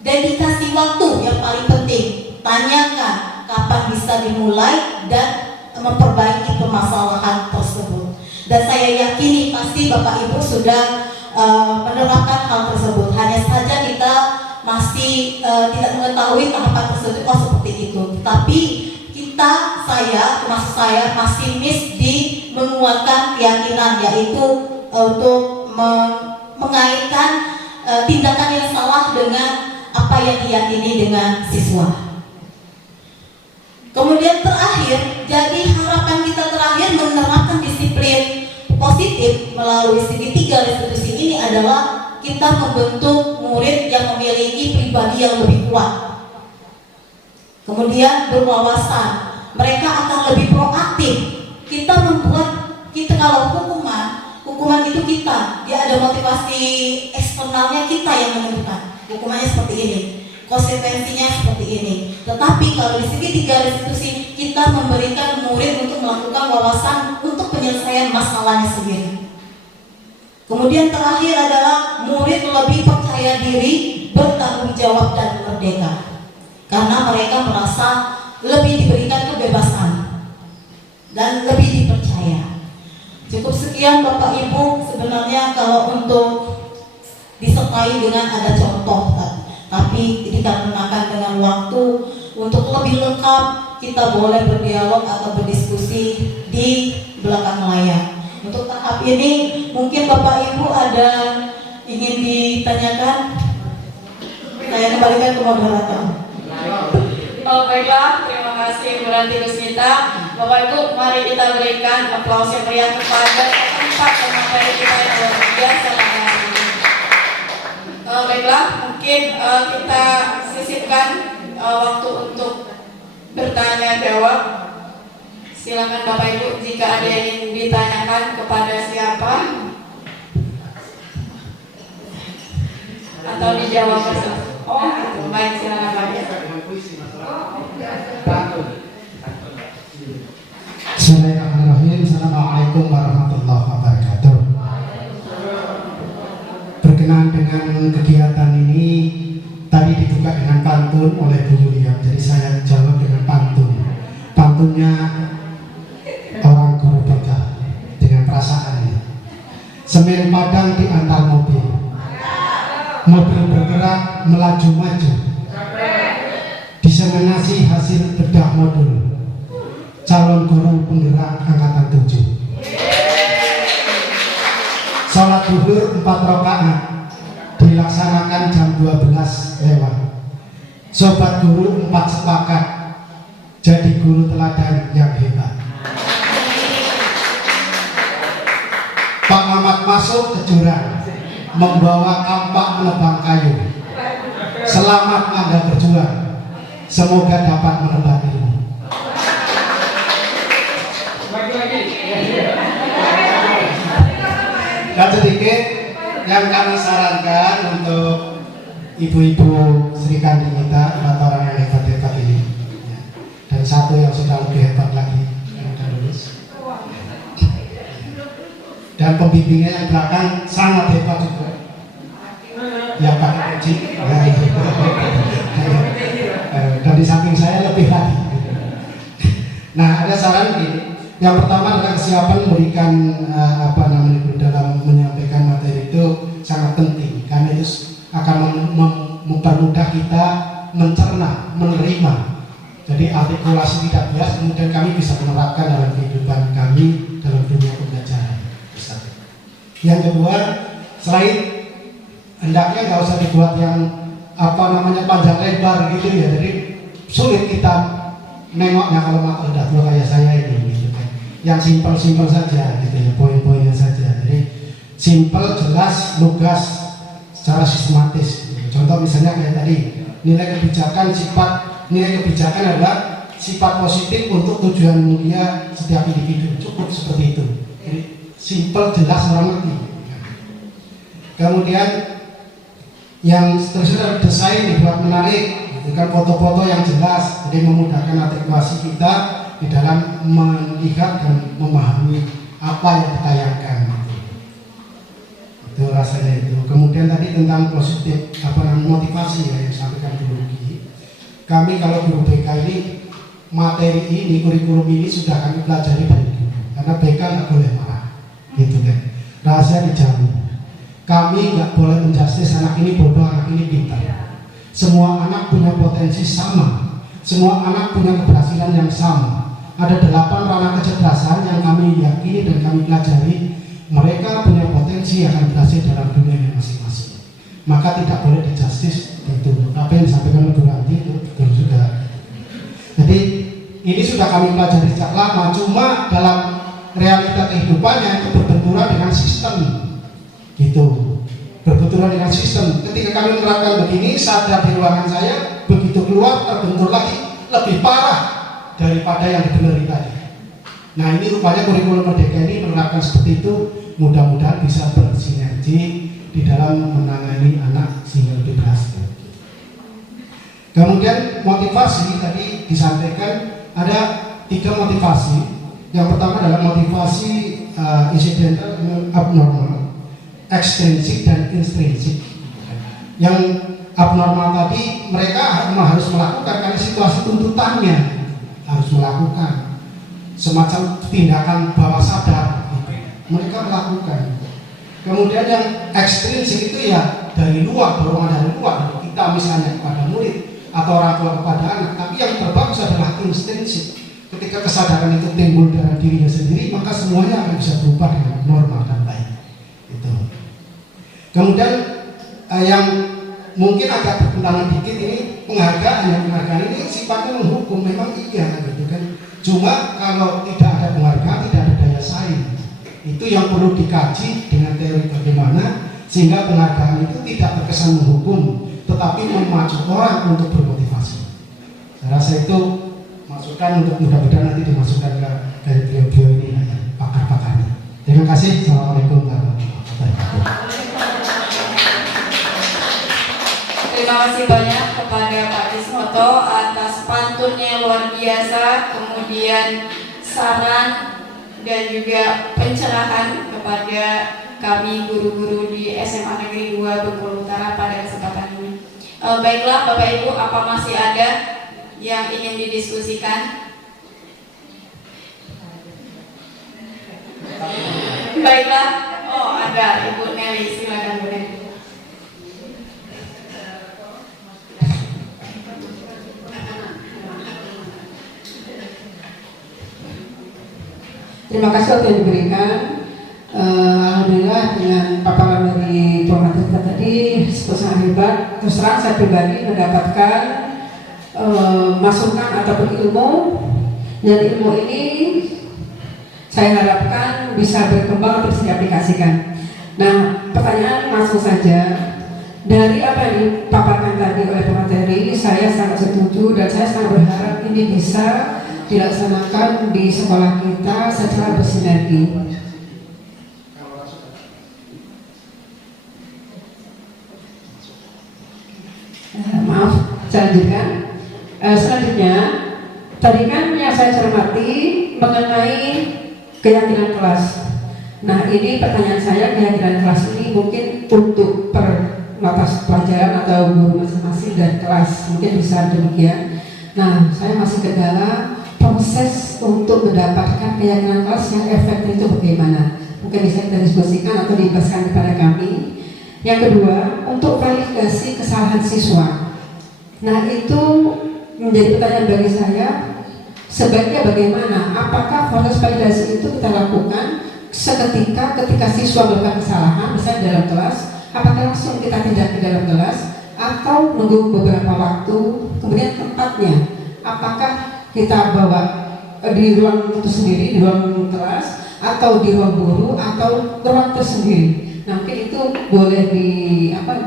dedikasi waktu yang paling penting. Tanyakan kapan bisa dimulai dan memperbaiki permasalahan tersebut. Dan saya yakini pasti Bapak Ibu sudah menerapkan hal tersebut. Hanya saja kita masih tidak mengetahui tahapan tersebut seperti itu. Tapi termasuk saya masih miss di menguatkan keyakinan, yaitu untuk mengaitkan tindakan yang salah dengan apa yang diyakini dengan siswa. Kemudian terakhir, jadi harapan kita terakhir menerapkan disiplin positif melalui segitiga restitusi ini adalah kita membentuk murid yang memiliki pribadi yang lebih kuat. Kemudian berwawasan, mereka akan lebih proaktif. Kita kalau hukuman itu dia ada motivasi eksternalnya, kita yang menentukan hukumannya seperti ini, konsekuensinya seperti ini. Tetapi kalau di segitiga restitusi, kita memberikan murid untuk melakukan wawasan untuk penyelesaian masalahnya sendiri. Kemudian terakhir adalah murid lebih percaya diri, bertanggung jawab dan merdeka, karena mereka merasa lebih diberikan kebebasan dan lebih dipercaya. Cukup sekian Bapak Ibu, sebenarnya kalau untuk disertai dengan ada contoh, tapi dikarenakan dengan waktu untuk lebih lengkap kita boleh berdialog atau berdiskusi di belakang layar. Untuk tahap ini mungkin Bapak Ibu ada ingin ditanyakan, saya kembalikan ke moderator. Baiklah, terima kasih Bu Ranti Rusmita. Bapak Ibu, mari kita berikan aplaus yang meriah kepada keempat pemateri kita yang luar biasa pada hari ini. Baiklah, mungkin kita sisipkan waktu untuk bertanya jawab. Silakan Bapak Ibu, jika ada yang ingin ditanyakan kepada siapa atau dijawab bersama. Oh, gitu. Baik, silakan Pak. Bismillahirrahmanirrahim. Assalamualaikum warahmatullahi wabarakatuh. Berkenaan dengan kegiatan ini, tadi dibuka dengan pantun oleh Bu Yulia, jadi saya jawab dengan pantun. Pantunnya orang guru BK dengan perasaannya. Semen padang di antar mobil, mobil bergerak melaju maju, diseminasi hasil bedah modul, calon guru penggerak angkatan 7. Sholat zuhur 4 rakaat dilaksanakan jam 12 lewat. Sobat guru 4 sepakat jadi guru teladan yang hebat. Pak Mamat masuk ke jurang membawa kampak menebang kayu. Selamat Anda berjuang, semoga dapat menebang ilmu. Dan sedikit yang kami sarankan untuk ibu-ibu Sri Kandi kita, 4 orang yang hebat-hebat ini, dan 1 yang sudah lebih hebat lagi yang sudah lulus. Dan pembimbingnya yang belakang sangat hebat juga, ya Pak Haji, dan di samping saya lebih lagi. Nah, ada saran gini. Yang pertama adalah kesiapan memberikan dalam menyampaikan materi itu sangat penting, karena itu akan mempermudah kita mencerna, menerima. Jadi artikulasi tidak bias, kemudian kami bisa menerapkan dalam kehidupan kami dalam dunia pembelajaran. Yang kedua, selain hendaknya nggak usah dibuat yang panjang lebar gitu ya, jadi sulit kita nengoknya kalau udah tua kayak saya ini gitu kan. Yang simpel-simpel saja gitu ya, poin-poinnya saja. Jadi simpel, jelas, lugas, secara sistematis. Contoh misalnya kayak tadi, nilai kebijakan adalah sifat positif untuk tujuan mulia setiap individu. Cukup seperti itu. Jadi simpel, jelas, orang ngerti. Kemudian yang seterusnya desain dibuat menarik, dengan foto-foto yang jelas, jadi memudahkan artikulasi kita di dalam melihat dan memahami apa yang ditayangkan. Itu rasanya itu. Kemudian tadi tentang positif motivasi ya, yang disampaikan Bu Ruki. Kami kalau guru BK ini, materi ini, kurikulum ini sudah kami pelajari dari dulu, karena BK nggak boleh marah, gitu kan. Rahasia dijamin. Kami nggak boleh menjustis anak ini bodoh, anak ini pintar. Semua anak punya potensi sama, semua anak punya keberhasilan yang sama. Ada 8 ranah kecerdasan yang kami yakini dan kami pelajari. Mereka punya potensi yang akan berhasil dalam dunia masing-masing. Maka tidak boleh di-justice itu. Apa yang disampaikan Ibu Ranti itu betul juga. Jadi ini sudah kami pelajari sejak lama. Cuma dalam realita kehidupannya itu berbenturan dengan sistem, gitu. Berbenturan dengan sistem. Ketika kami menerapkan begini, sadar di ruangan saya, begitu keluar terbentur lagi lebih parah daripada yang dibeneri tadi. Nah ini rupanya kurikulum Merdeka ini menerapkan seperti itu. Mudah-mudahan bisa bersinergi di dalam menangani anak sehingga lebih berhasil. Kemudian motivasi tadi disampaikan ada 3 motivasi. Yang pertama adalah motivasi incidental abnormal, ekstrinsik dan intrinsik. Yang abnormal tadi mereka harus melakukan karena situasi tuntutannya harus melakukan semacam tindakan bawah sadar, mereka melakukan. Kemudian yang ekstrinsik itu ya dari luar, dorongan dari luar, dari kita misalnya kepada murid atau orang tua kepada anak. Tapi yang terbagus adalah intrinsik. Ketika kesadaran itu timbul dalam dirinya sendiri, maka semuanya akan bisa berubah dengan normal dan baik. Itu. Kemudian yang mungkin agak bertentangan dikit ini penghargaan ini sifatnya menghukum, memang iya gitu kan. Cuma kalau tidak ada penghargaan, tidak ada daya saing. Itu yang perlu dikaji dengan teori bagaimana sehingga penghargaan itu tidak terkesan menghukum, tetapi memacu orang untuk bermotivasi. Saya rasa itu masukan untuk mudah-mudahan nanti dimasukkan dari beliau-beliau ini pakar-pakarnya. Terima kasih. Assalamualaikum warahmatullahi wabarakatuh. Terima kasih banyak kepada Pak Dismoto atas pantunnya luar biasa, kemudian saran dan juga pencerahan kepada kami guru-guru di SMA Negeri 2 Bengkulu Utara pada kesempatan ini. Baiklah Bapak Ibu, apa masih ada yang ingin didiskusikan? Baiklah, oh ada Ibu Nelly, silakan Bu Nelly. Terima kasih waktu yang diberikan. Alhamdulillah dengan paparan dari pemerintah kita tadi sangat hebat. Terus terang saya pribadi mendapatkan masukan ataupun ilmu, dan ilmu ini saya harapkan bisa berkembang terus diaplikasikan. Nah, pertanyaan langsung saja. Dari apa yang dipaparkan tadi oleh pemateri, saya sangat setuju dan saya sangat berharap ini bisa dilaksanakan di sekolah kita secara bersinergi. Maaf, saya lanjutkan. Selanjutnya, tadi kan yang saya cermati mengenai keyakinan kelas. Nah, ini pertanyaan saya, keyakinan kelas ini mungkin untuk per mata pelajaran atau guru masing-masing dan kelas, mungkin bisa demikian. Nah, saya masih kendala proses untuk mendapatkan keyakinan kelas yang efektif itu bagaimana? Mungkin bisa kita diskusikan atau dibahaskan kepada kami. Yang kedua, untuk validasi kesalahan siswa. Nah, itu menjadi pertanyaan bagi saya, sebaiknya bagaimana? Apakah proses validasi itu kita lakukan ketika siswa melakukan kesalahan, misalnya dalam kelas, apakah langsung kita tindak ke dalam kelas atau menunggu beberapa waktu, kemudian tempatnya, apakah kita bawa di ruang itu sendiri, di ruang kelas, atau di ruang guru, atau ruang tersendiri. Nah, mungkin itu boleh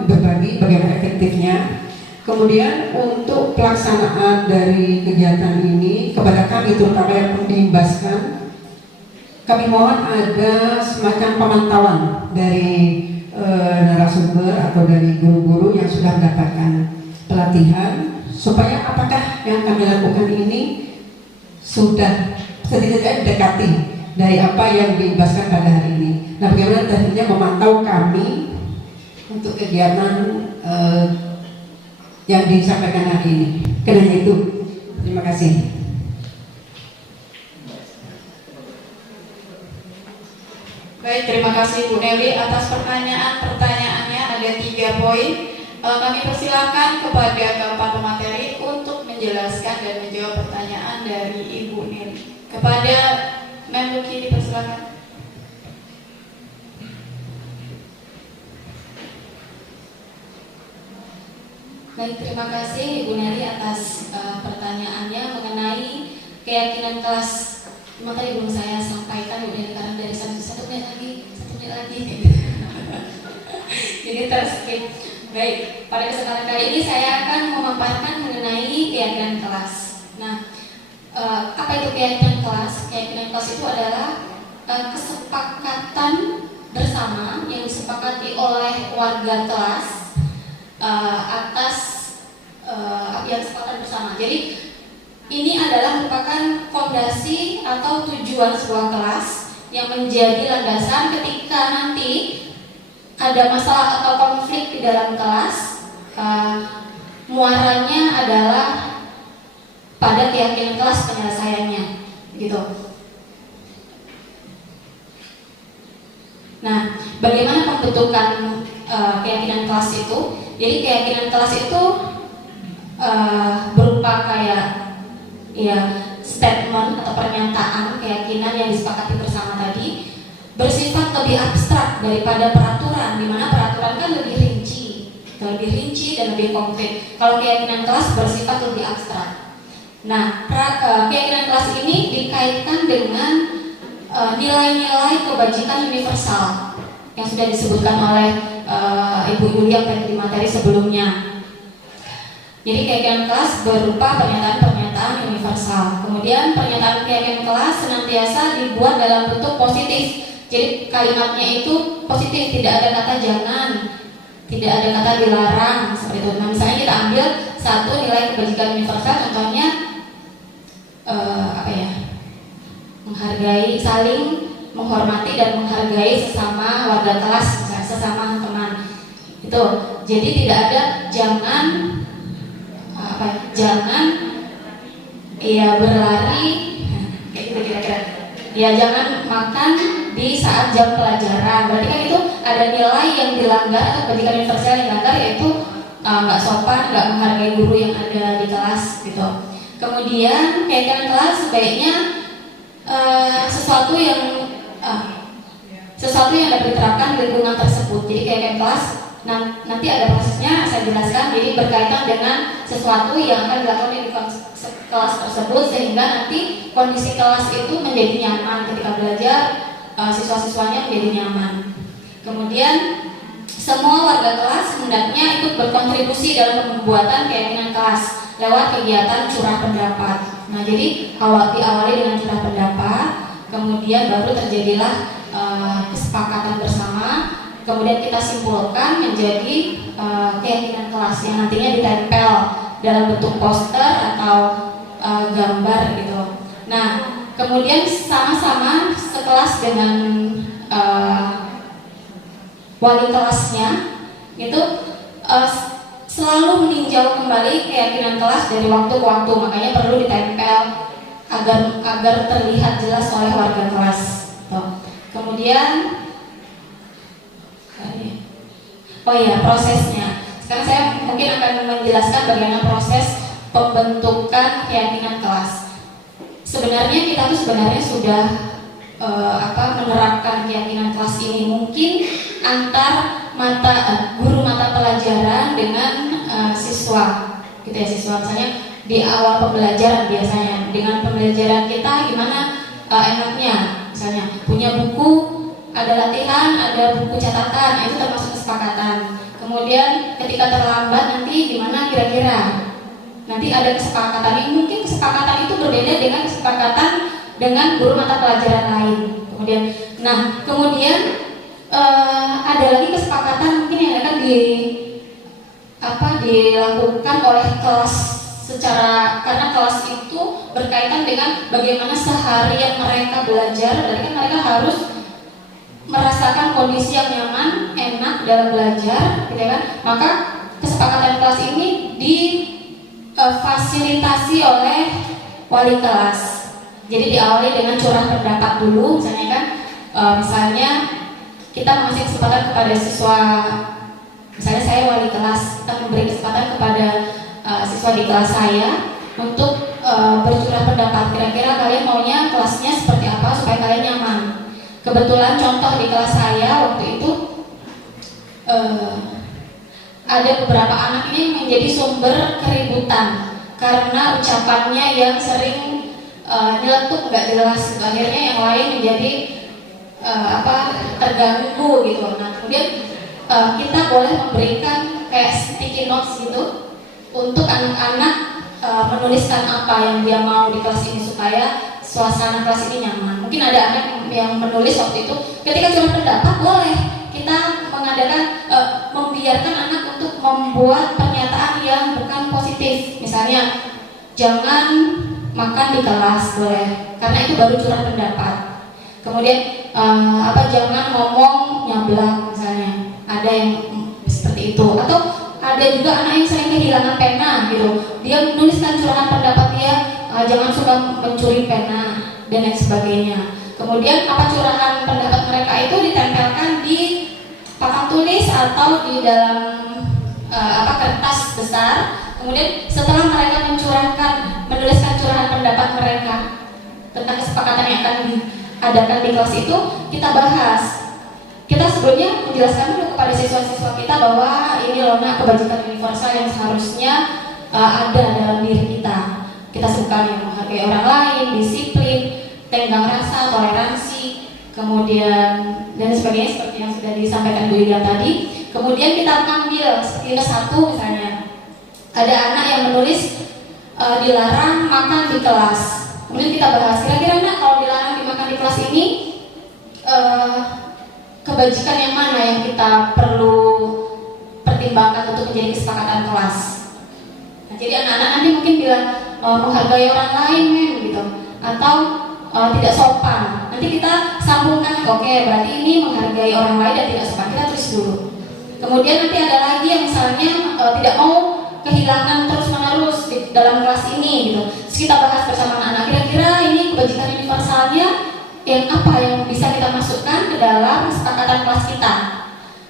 berbagi bagaimana efektifnya. Kemudian untuk pelaksanaan dari kegiatan ini kepada kami, terutama yang mengimbaskan, kami mohon ada semacam pemantauan dari narasumber atau dari guru-guru yang sudah mendapatkan pelatihan, supaya apakah yang kami lakukan ini sudah setidaknya mendekati dari apa yang diimbaskan pada hari ini. Nah, bagaimana tekniknya memantau kami untuk kegiatan yang disampaikan hari ini. Karena itu, terima kasih. Baik, terima kasih Bu Nelly atas pertanyaannya. Ada 3 poin. Kami persilakan kepada keempat pemateri untuk menjelaskan dan menjawab pertanyaan dari Ibu Nil. Kepada Memluki dipersilakan. Baik, terima kasih Ibu Neri atas pertanyaannya mengenai keyakinan kelas. Memang tadi belum saya sampaikan Bu Neri karena dari satu menit lagi. Jadi terskip. Baik, pada kesempatan kali ini saya akan memaparkan mengenai keyakinan kelas. Nah, apa itu keyakinan kelas? Keyakinan kelas itu adalah kesepakatan bersama yang disepakati oleh warga kelas atas yang sepakat bersama. Jadi ini adalah merupakan fondasi atau tujuan sebuah kelas yang menjadi landasan ketika nanti ada masalah atau konflik di dalam kelas, muaranya adalah pada keyakinan kelas penyelesaiannya, gitu. Nah, bagaimana pembentukan keyakinan kelas itu? Jadi keyakinan kelas itu berupa kayak ya statement atau pernyataan keyakinan yang disepakati bersama tadi, bersifat lebih abstrak daripada peraturan, di mana peraturan kan lebih rinci dan lebih konkret. Kalau keyakinan kelas bersifat lebih abstrak. Nah, keyakinan kelas ini dikaitkan dengan nilai-nilai kebajikan universal yang sudah disebutkan oleh Ibu Yulia di materi sebelumnya. Jadi keyakinan kelas berupa pernyataan-pernyataan universal. Kemudian pernyataan keyakinan kelas senantiasa dibuat dalam bentuk positif. Jadi kalimatnya itu positif, tidak ada kata jangan, tidak ada kata dilarang seperti itu. Nah, misalnya kita ambil satu nilai kebajikan universal, contohnya menghargai, saling menghormati dan menghargai sesama warga kelas, misalnya sesama teman. Itu. Jadi tidak ada jangan berlari kayak gitu kira-kira. Ya jangan makan di saat jam pelajaran. Berarti kan itu ada nilai yang dilanggar atau kebajikan universal yang dilanggar, yaitu nggak sopan, nggak menghargai guru yang ada di kelas gitu. Kemudian keyakinan kelas sebaiknya sesuatu yang dapat diterapkan di lingkungan tersebut. Jadi keyakinan kelas nanti ada prosesnya, saya jelaskan. Jadi berkaitan dengan sesuatu yang akan dilakukan di kelas tersebut sehingga nanti kondisi kelas itu menjadi nyaman ketika belajar, siswa-siswanya menjadi nyaman. Kemudian semua warga kelas hendaknya ikut berkontribusi dalam pembuatan keyakinan kelas lewat kegiatan curah pendapat. Nah, jadi diawali dengan curah pendapat, kemudian baru terjadilah kesepakatan bersama, kemudian kita simpulkan menjadi keyakinan kelas yang nantinya ditempel dalam bentuk poster atau gambar gitu. Nah, kemudian sama-sama sekelas dengan wali kelasnya itu selalu meninjau kembali keyakinan kelas dari waktu ke waktu, makanya perlu ditempel agar terlihat jelas oleh warga kelas. Kemudian prosesnya. Sekarang saya mungkin akan menjelaskan bagaimana proses pembentukan keyakinan kelas. Sebenarnya kita sudah menerapkan keyakinan kelas ini mungkin antar guru mata pelajaran dengan siswa, gitu ya, siswa. Misalnya di awal pembelajaran biasanya dengan pembelajaran kita gimana enaknya, misalnya punya buku, ada latihan, ada buku catatan, itu termasuk kesepakatan. Kemudian ketika terlambat nanti gimana kira-kira? Nanti ada kesepakatan ini, mungkin kesepakatan itu berbeda dengan kesepakatan dengan guru mata pelajaran lain. Kemudian ada lagi kesepakatan mungkin yang akan dilakukan oleh kelas karena kelas itu berkaitan dengan bagaimana seharian mereka belajar. Berarti kan mereka harus merasakan kondisi yang nyaman, enak dalam belajar, gitu kan? Maka kesepakatan kelas ini difasilitasi oleh wali kelas. Jadi diawali dengan curah pendapat dulu, misalnya kan, misalnya kita mengasih kesempatan kepada siswa Misalnya saya wali kelas, kita memberi kesempatan kepada siswa di kelas saya untuk bercurah pendapat. Kira-kira kalian maunya kelasnya seperti apa supaya kalian nyaman. Kebetulan contoh di kelas saya waktu itu ada beberapa anak ini yang menjadi sumber keributan karena ucapannya yang sering nyeletuk nggak jelas. Akhirnya yang lain menjadi terganggu gitu. Nah kemudian kita boleh memberikan kayak sticky notes gitu untuk anak-anak menuliskan apa yang dia mau di kelas ini supaya suasana kelas ini nyaman. Mungkin ada anak yang menulis waktu itu ketika curhat pendapat boleh kita mengadakan membiarkan anak untuk membuat pernyataan yang bukan positif. Misalnya jangan makan di kelas boleh karena itu baru curhat pendapat. Kemudian jangan ngomong nyablak misalnya. Ada yang seperti itu atau ada juga anak yang sering kehilangan pena gitu. Dia menuliskan curahan pendapat dia jangan suka mencuri pena dan lain sebagainya. Kemudian curahan pendapat mereka itu ditempelkan di papan tulis atau di dalam kertas besar. Kemudian setelah mereka menuliskan curahan pendapat mereka tentang kesepakatan yang akan diadakan di kelas itu, kita bahas. Kita sebelumnya menjelaskan dulu kepada siswa-siswa kita bahwa ini loh kebajikan universal yang seharusnya ada dalam diri kita. Kita sebutkan yang menghargai orang lain, disiplin, tenggang rasa, toleransi, kemudian dan sebagainya seperti yang sudah disampaikan Bu Ida tadi. Kemudian kita ambil seperti satu misalnya ada anak yang menulis dilarang makan di kelas. Kemudian kita bahas kira-kira kalau dilarang dimakan di kelas ini kebajikan yang mana yang kita perlu pertimbangkan untuk menjadi kesepakatan kelas. Nah, jadi anak-anak nanti mungkin bilang menghargai orang lain gitu atau tidak sopan. Nanti kita sambungkan, oke, berarti ini menghargai orang lain dan tidak sopan. Kita tulis dulu. Kemudian nanti ada lagi yang misalnya tidak mau kehilangan terus-menerus di dalam kelas ini gitu. Terus kita bahas bersama anak-anak kira-kira ini kebajikan universalnya yang apa yang bisa kita masukkan ke dalam kesepakatan kelas kita.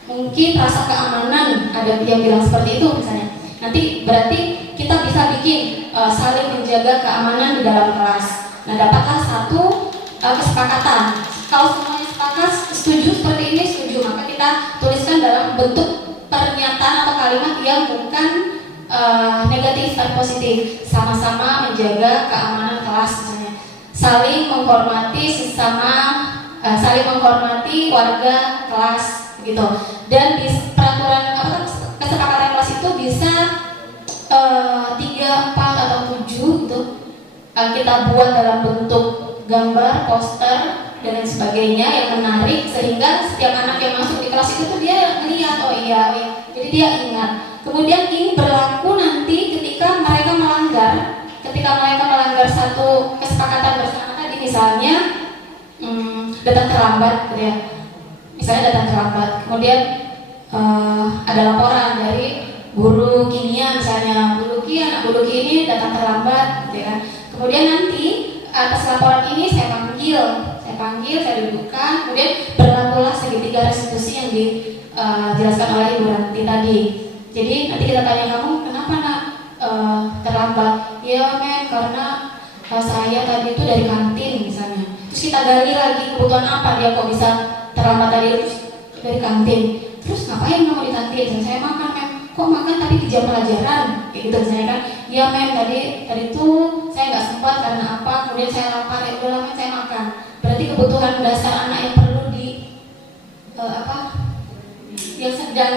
Mungkin rasa keamanan, ada yang bilang seperti itu misalnya. Nanti berarti kita bisa bikin saling menjaga keamanan di dalam kelas. Nah, dapatlah satu kesepakatan. Kalau semuanya sepakat setuju seperti ini, setuju, maka kita tuliskan dalam bentuk pernyataan atau kalimat yang bukan negatif dan positif. Sama-sama menjaga keamanan kelas misalnya. Saling menghormati sesama, saling menghormati warga kelas gitu. Dan di peraturan kesepakatan kelas itu bisa 3, 4 atau 7 gitu. Kita buat dalam bentuk gambar, poster dan lain sebagainya yang menarik sehingga setiap anak yang masuk di kelas itu tuh dia melihat jadi dia ingat. Kemudian ini berlaku nanti ketika mereka melanggar satu kesepakatan bersama tadi, misalnya datang terlambat gitu ya. Misalnya datang terlambat, kemudian ada laporan dari guru kimia misalnya, guru ini datang terlambat gitu kan. Kemudian nanti atas laporan ini saya panggil, saya dudukkan, kemudian berlakulah segitiga restitusi yang dijelaskan oleh Ibu Ranti tadi. Jadi nanti kita tanya, kamu kenapa nak terlambat? Ya mem, karena saya tadi itu dari kantin misalnya. Terus kita gali lagi kebutuhan apa dia kok bisa terlambat tadi, terus dari kantin. Terus ngapain kamu di kantin? Dan saya makan mem. Kok makan tadi di jam pelajaran? Kayak gitu misalnya kan. Ya mem, tadi tuh saya nggak sempat karena apa? Kemudian saya lapar, ya udah lama saya makan. Berarti kebutuhan dasar anak yang perlu yang sedang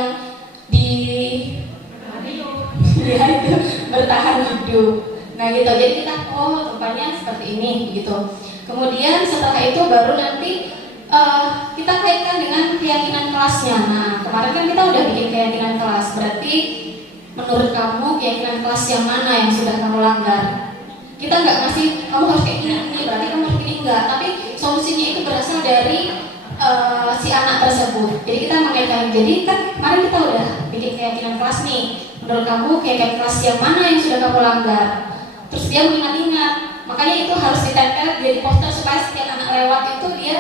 ya itu bertahan hidup. Nah gitu, jadi kita tempatnya seperti ini gitu. Kemudian setelah itu baru nanti kita kaitkan dengan keyakinan kelasnya. Nah kemarin kan kita udah bikin keyakinan kelas. Berarti menurut kamu keyakinan kelas yang mana yang sudah kamu langgar? Kita nggak ngasih kamu harus kayak gini, berarti kamu harus gini, enggak. Tapi solusinya itu berasal dari si anak tersebut. Jadi kita mengaitkan. Jadi kan kemarin kita udah bikin keyakinan kelas nih. Menurut kamu keyakinan kelas yang mana yang sudah kamu langgar? Terus dia mengingat-ingat. Makanya itu harus ditempel jadi poster supaya setiap anak lewat itu dia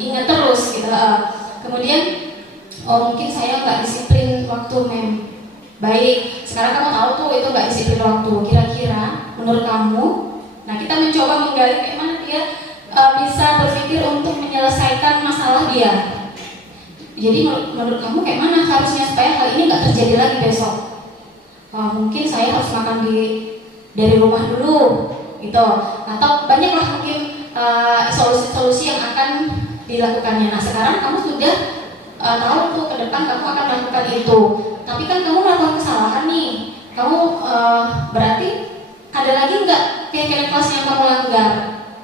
ingat terus gitu. Kemudian oh mungkin saya nggak disiplin waktu mem. Baik, sekarang kamu tahu tuh itu nggak disiplin waktu. Kira-kira menurut kamu, nah kita mencoba menggali kayak mana dia bisa berpikir untuk menyelesaikan masalah dia. Jadi menurut kamu kayak mana harusnya supaya hal ini nggak terjadi lagi besok? Mungkin saya harus makan dari rumah dulu, gitu. Atau banyaklah mungkin solusi-solusi yang akan dilakukannya. Nah sekarang kamu sudah tahu tuh ke depan kamu akan melakukan itu. Tapi kan kamu melakukan kesalahan nih. Kamu berarti ada lagi nggak keyakinan kelas yang kamu langgar?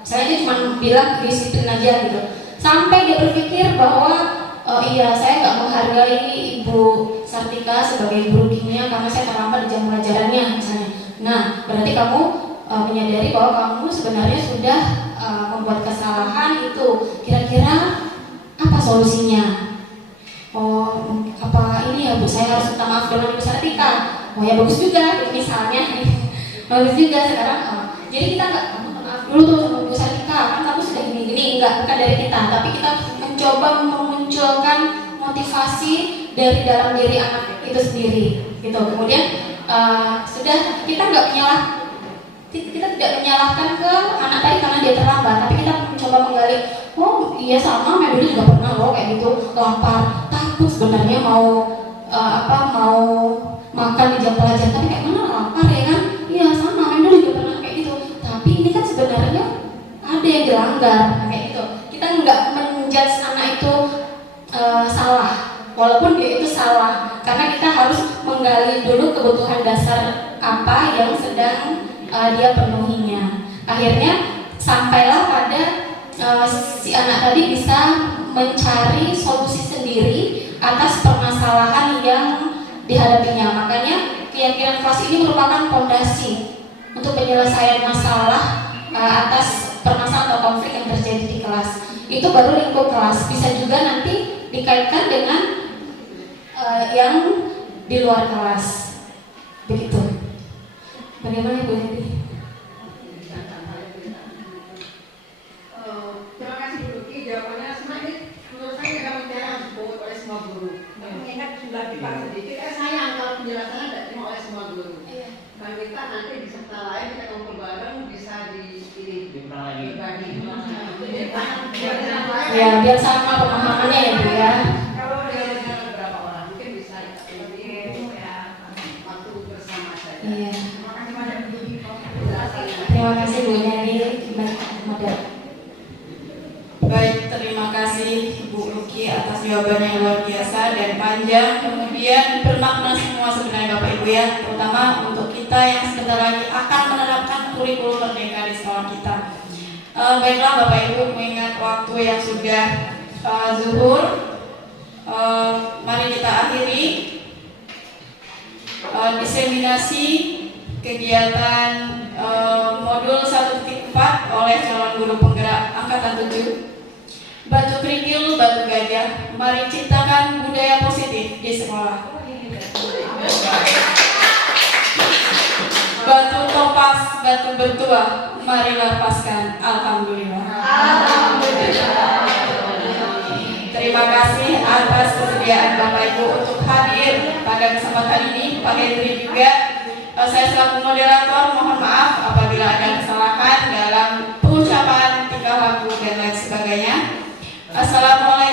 Saya dia cuma bilang disiplin aja gitu. Sampai dia berpikir bahwa iya saya nggak menghargai Ibu Sartika sebagai guru kimia karena saya terlambat di jam pelajarannya misalnya. Nah berarti kamu menyadari bahwa kamu sebenarnya sudah membuat kesalahan itu. Kira-kira apa solusinya? Oh apa ini ya Bu, saya harus minta maaf dengan Ibu Sartika. Oh ya bagus juga gitu misalnya. Bagus juga sekarang. Jadi kita nggak minta maaf dulu tuh sama Ibu Sartika, kan kamu sudah gini-gini, bukan dari kita, tapi kita mencoba memunculkan motivasi dari dalam diri anak itu sendiri gitu. Kemudian sudah kita tidak menyalahkan ke anak tadi karena dia terlambat, tapi kita mencoba menggali, oh iya sama, Mem dulu juga pernah loh kayak gitu, lapar, takut sebenarnya mau mau makan di jam pelajaran, tapi kayak mana lapar ya kan? Iya sama, Mem dulu juga pernah kayak gitu, tapi ini kan sebenarnya ada yang dilanggar kayak gitu. Kita nggak menjudge anak itu salah, walaupun dia itu salah, karena kita harus menggali dulu kebutuhan dasar apa yang sedang dia penuhinya. Akhirnya sampailah pada si anak tadi bisa mencari solusi sendiri atas permasalahan yang dihadapinya. Makanya keyakinan kelas ini merupakan fondasi untuk penyelesaian masalah atas permasalahan atau konflik yang terjadi di kelas. Itu baru lingkup kelas. Bisa juga nanti dikaitkan dengan yang di luar kelas. Begitu. Bagaimana Ibu Hedi? Terima kasih Bu Luki, jawabannya sebenarnya menurut saya tidak mungkin harus dipungut oleh semua guru. Mengingat sudah dibahas sedikit, sayang kalau penjelasannya tidak diterima oleh semua guru. Dan kita nanti di sekta lain kita kumpul bareng bisa dipilih berbagi. Ya biar sama pemahamannya ya Bu ya. Kalau dengan beberapa orang mungkin bisa seperti itu ya, waktu bersama saja. Iya. Terima kasih banyak Bu Luki. Terima kasih Bu Hedi. Model. Baik, terima kasih Bu Luki atas jawabannya yang luar biasa dan panjang, kemudian bermakna semua sebenarnya Bapak Ibu ya, terutama untuk kita yang sebentar lagi akan menerapkan kurikulum merdeka di sekolah kita. Baiklah Bapak Ibu, mengingat waktu yang sudah zuhur, mari kita akhiri diseminasi kegiatan modul 1.4 oleh calon guru penggerak angkatan 7. Batu Kerikil, Batu Gajah, mari ciptakan budaya positif di sekolah. Batu Topas, Batu Bertua, mari lepaskan. Alhamdulillah. Terima kasih atas kesediaan Bapak Ibu untuk hadir pada kesempatan ini. Pak Hendri juga, saya selaku moderator mohon maaf apabila ada kesalahan dalam pengucapan, tingkah laku dan lain sebagainya. Assalamualaikum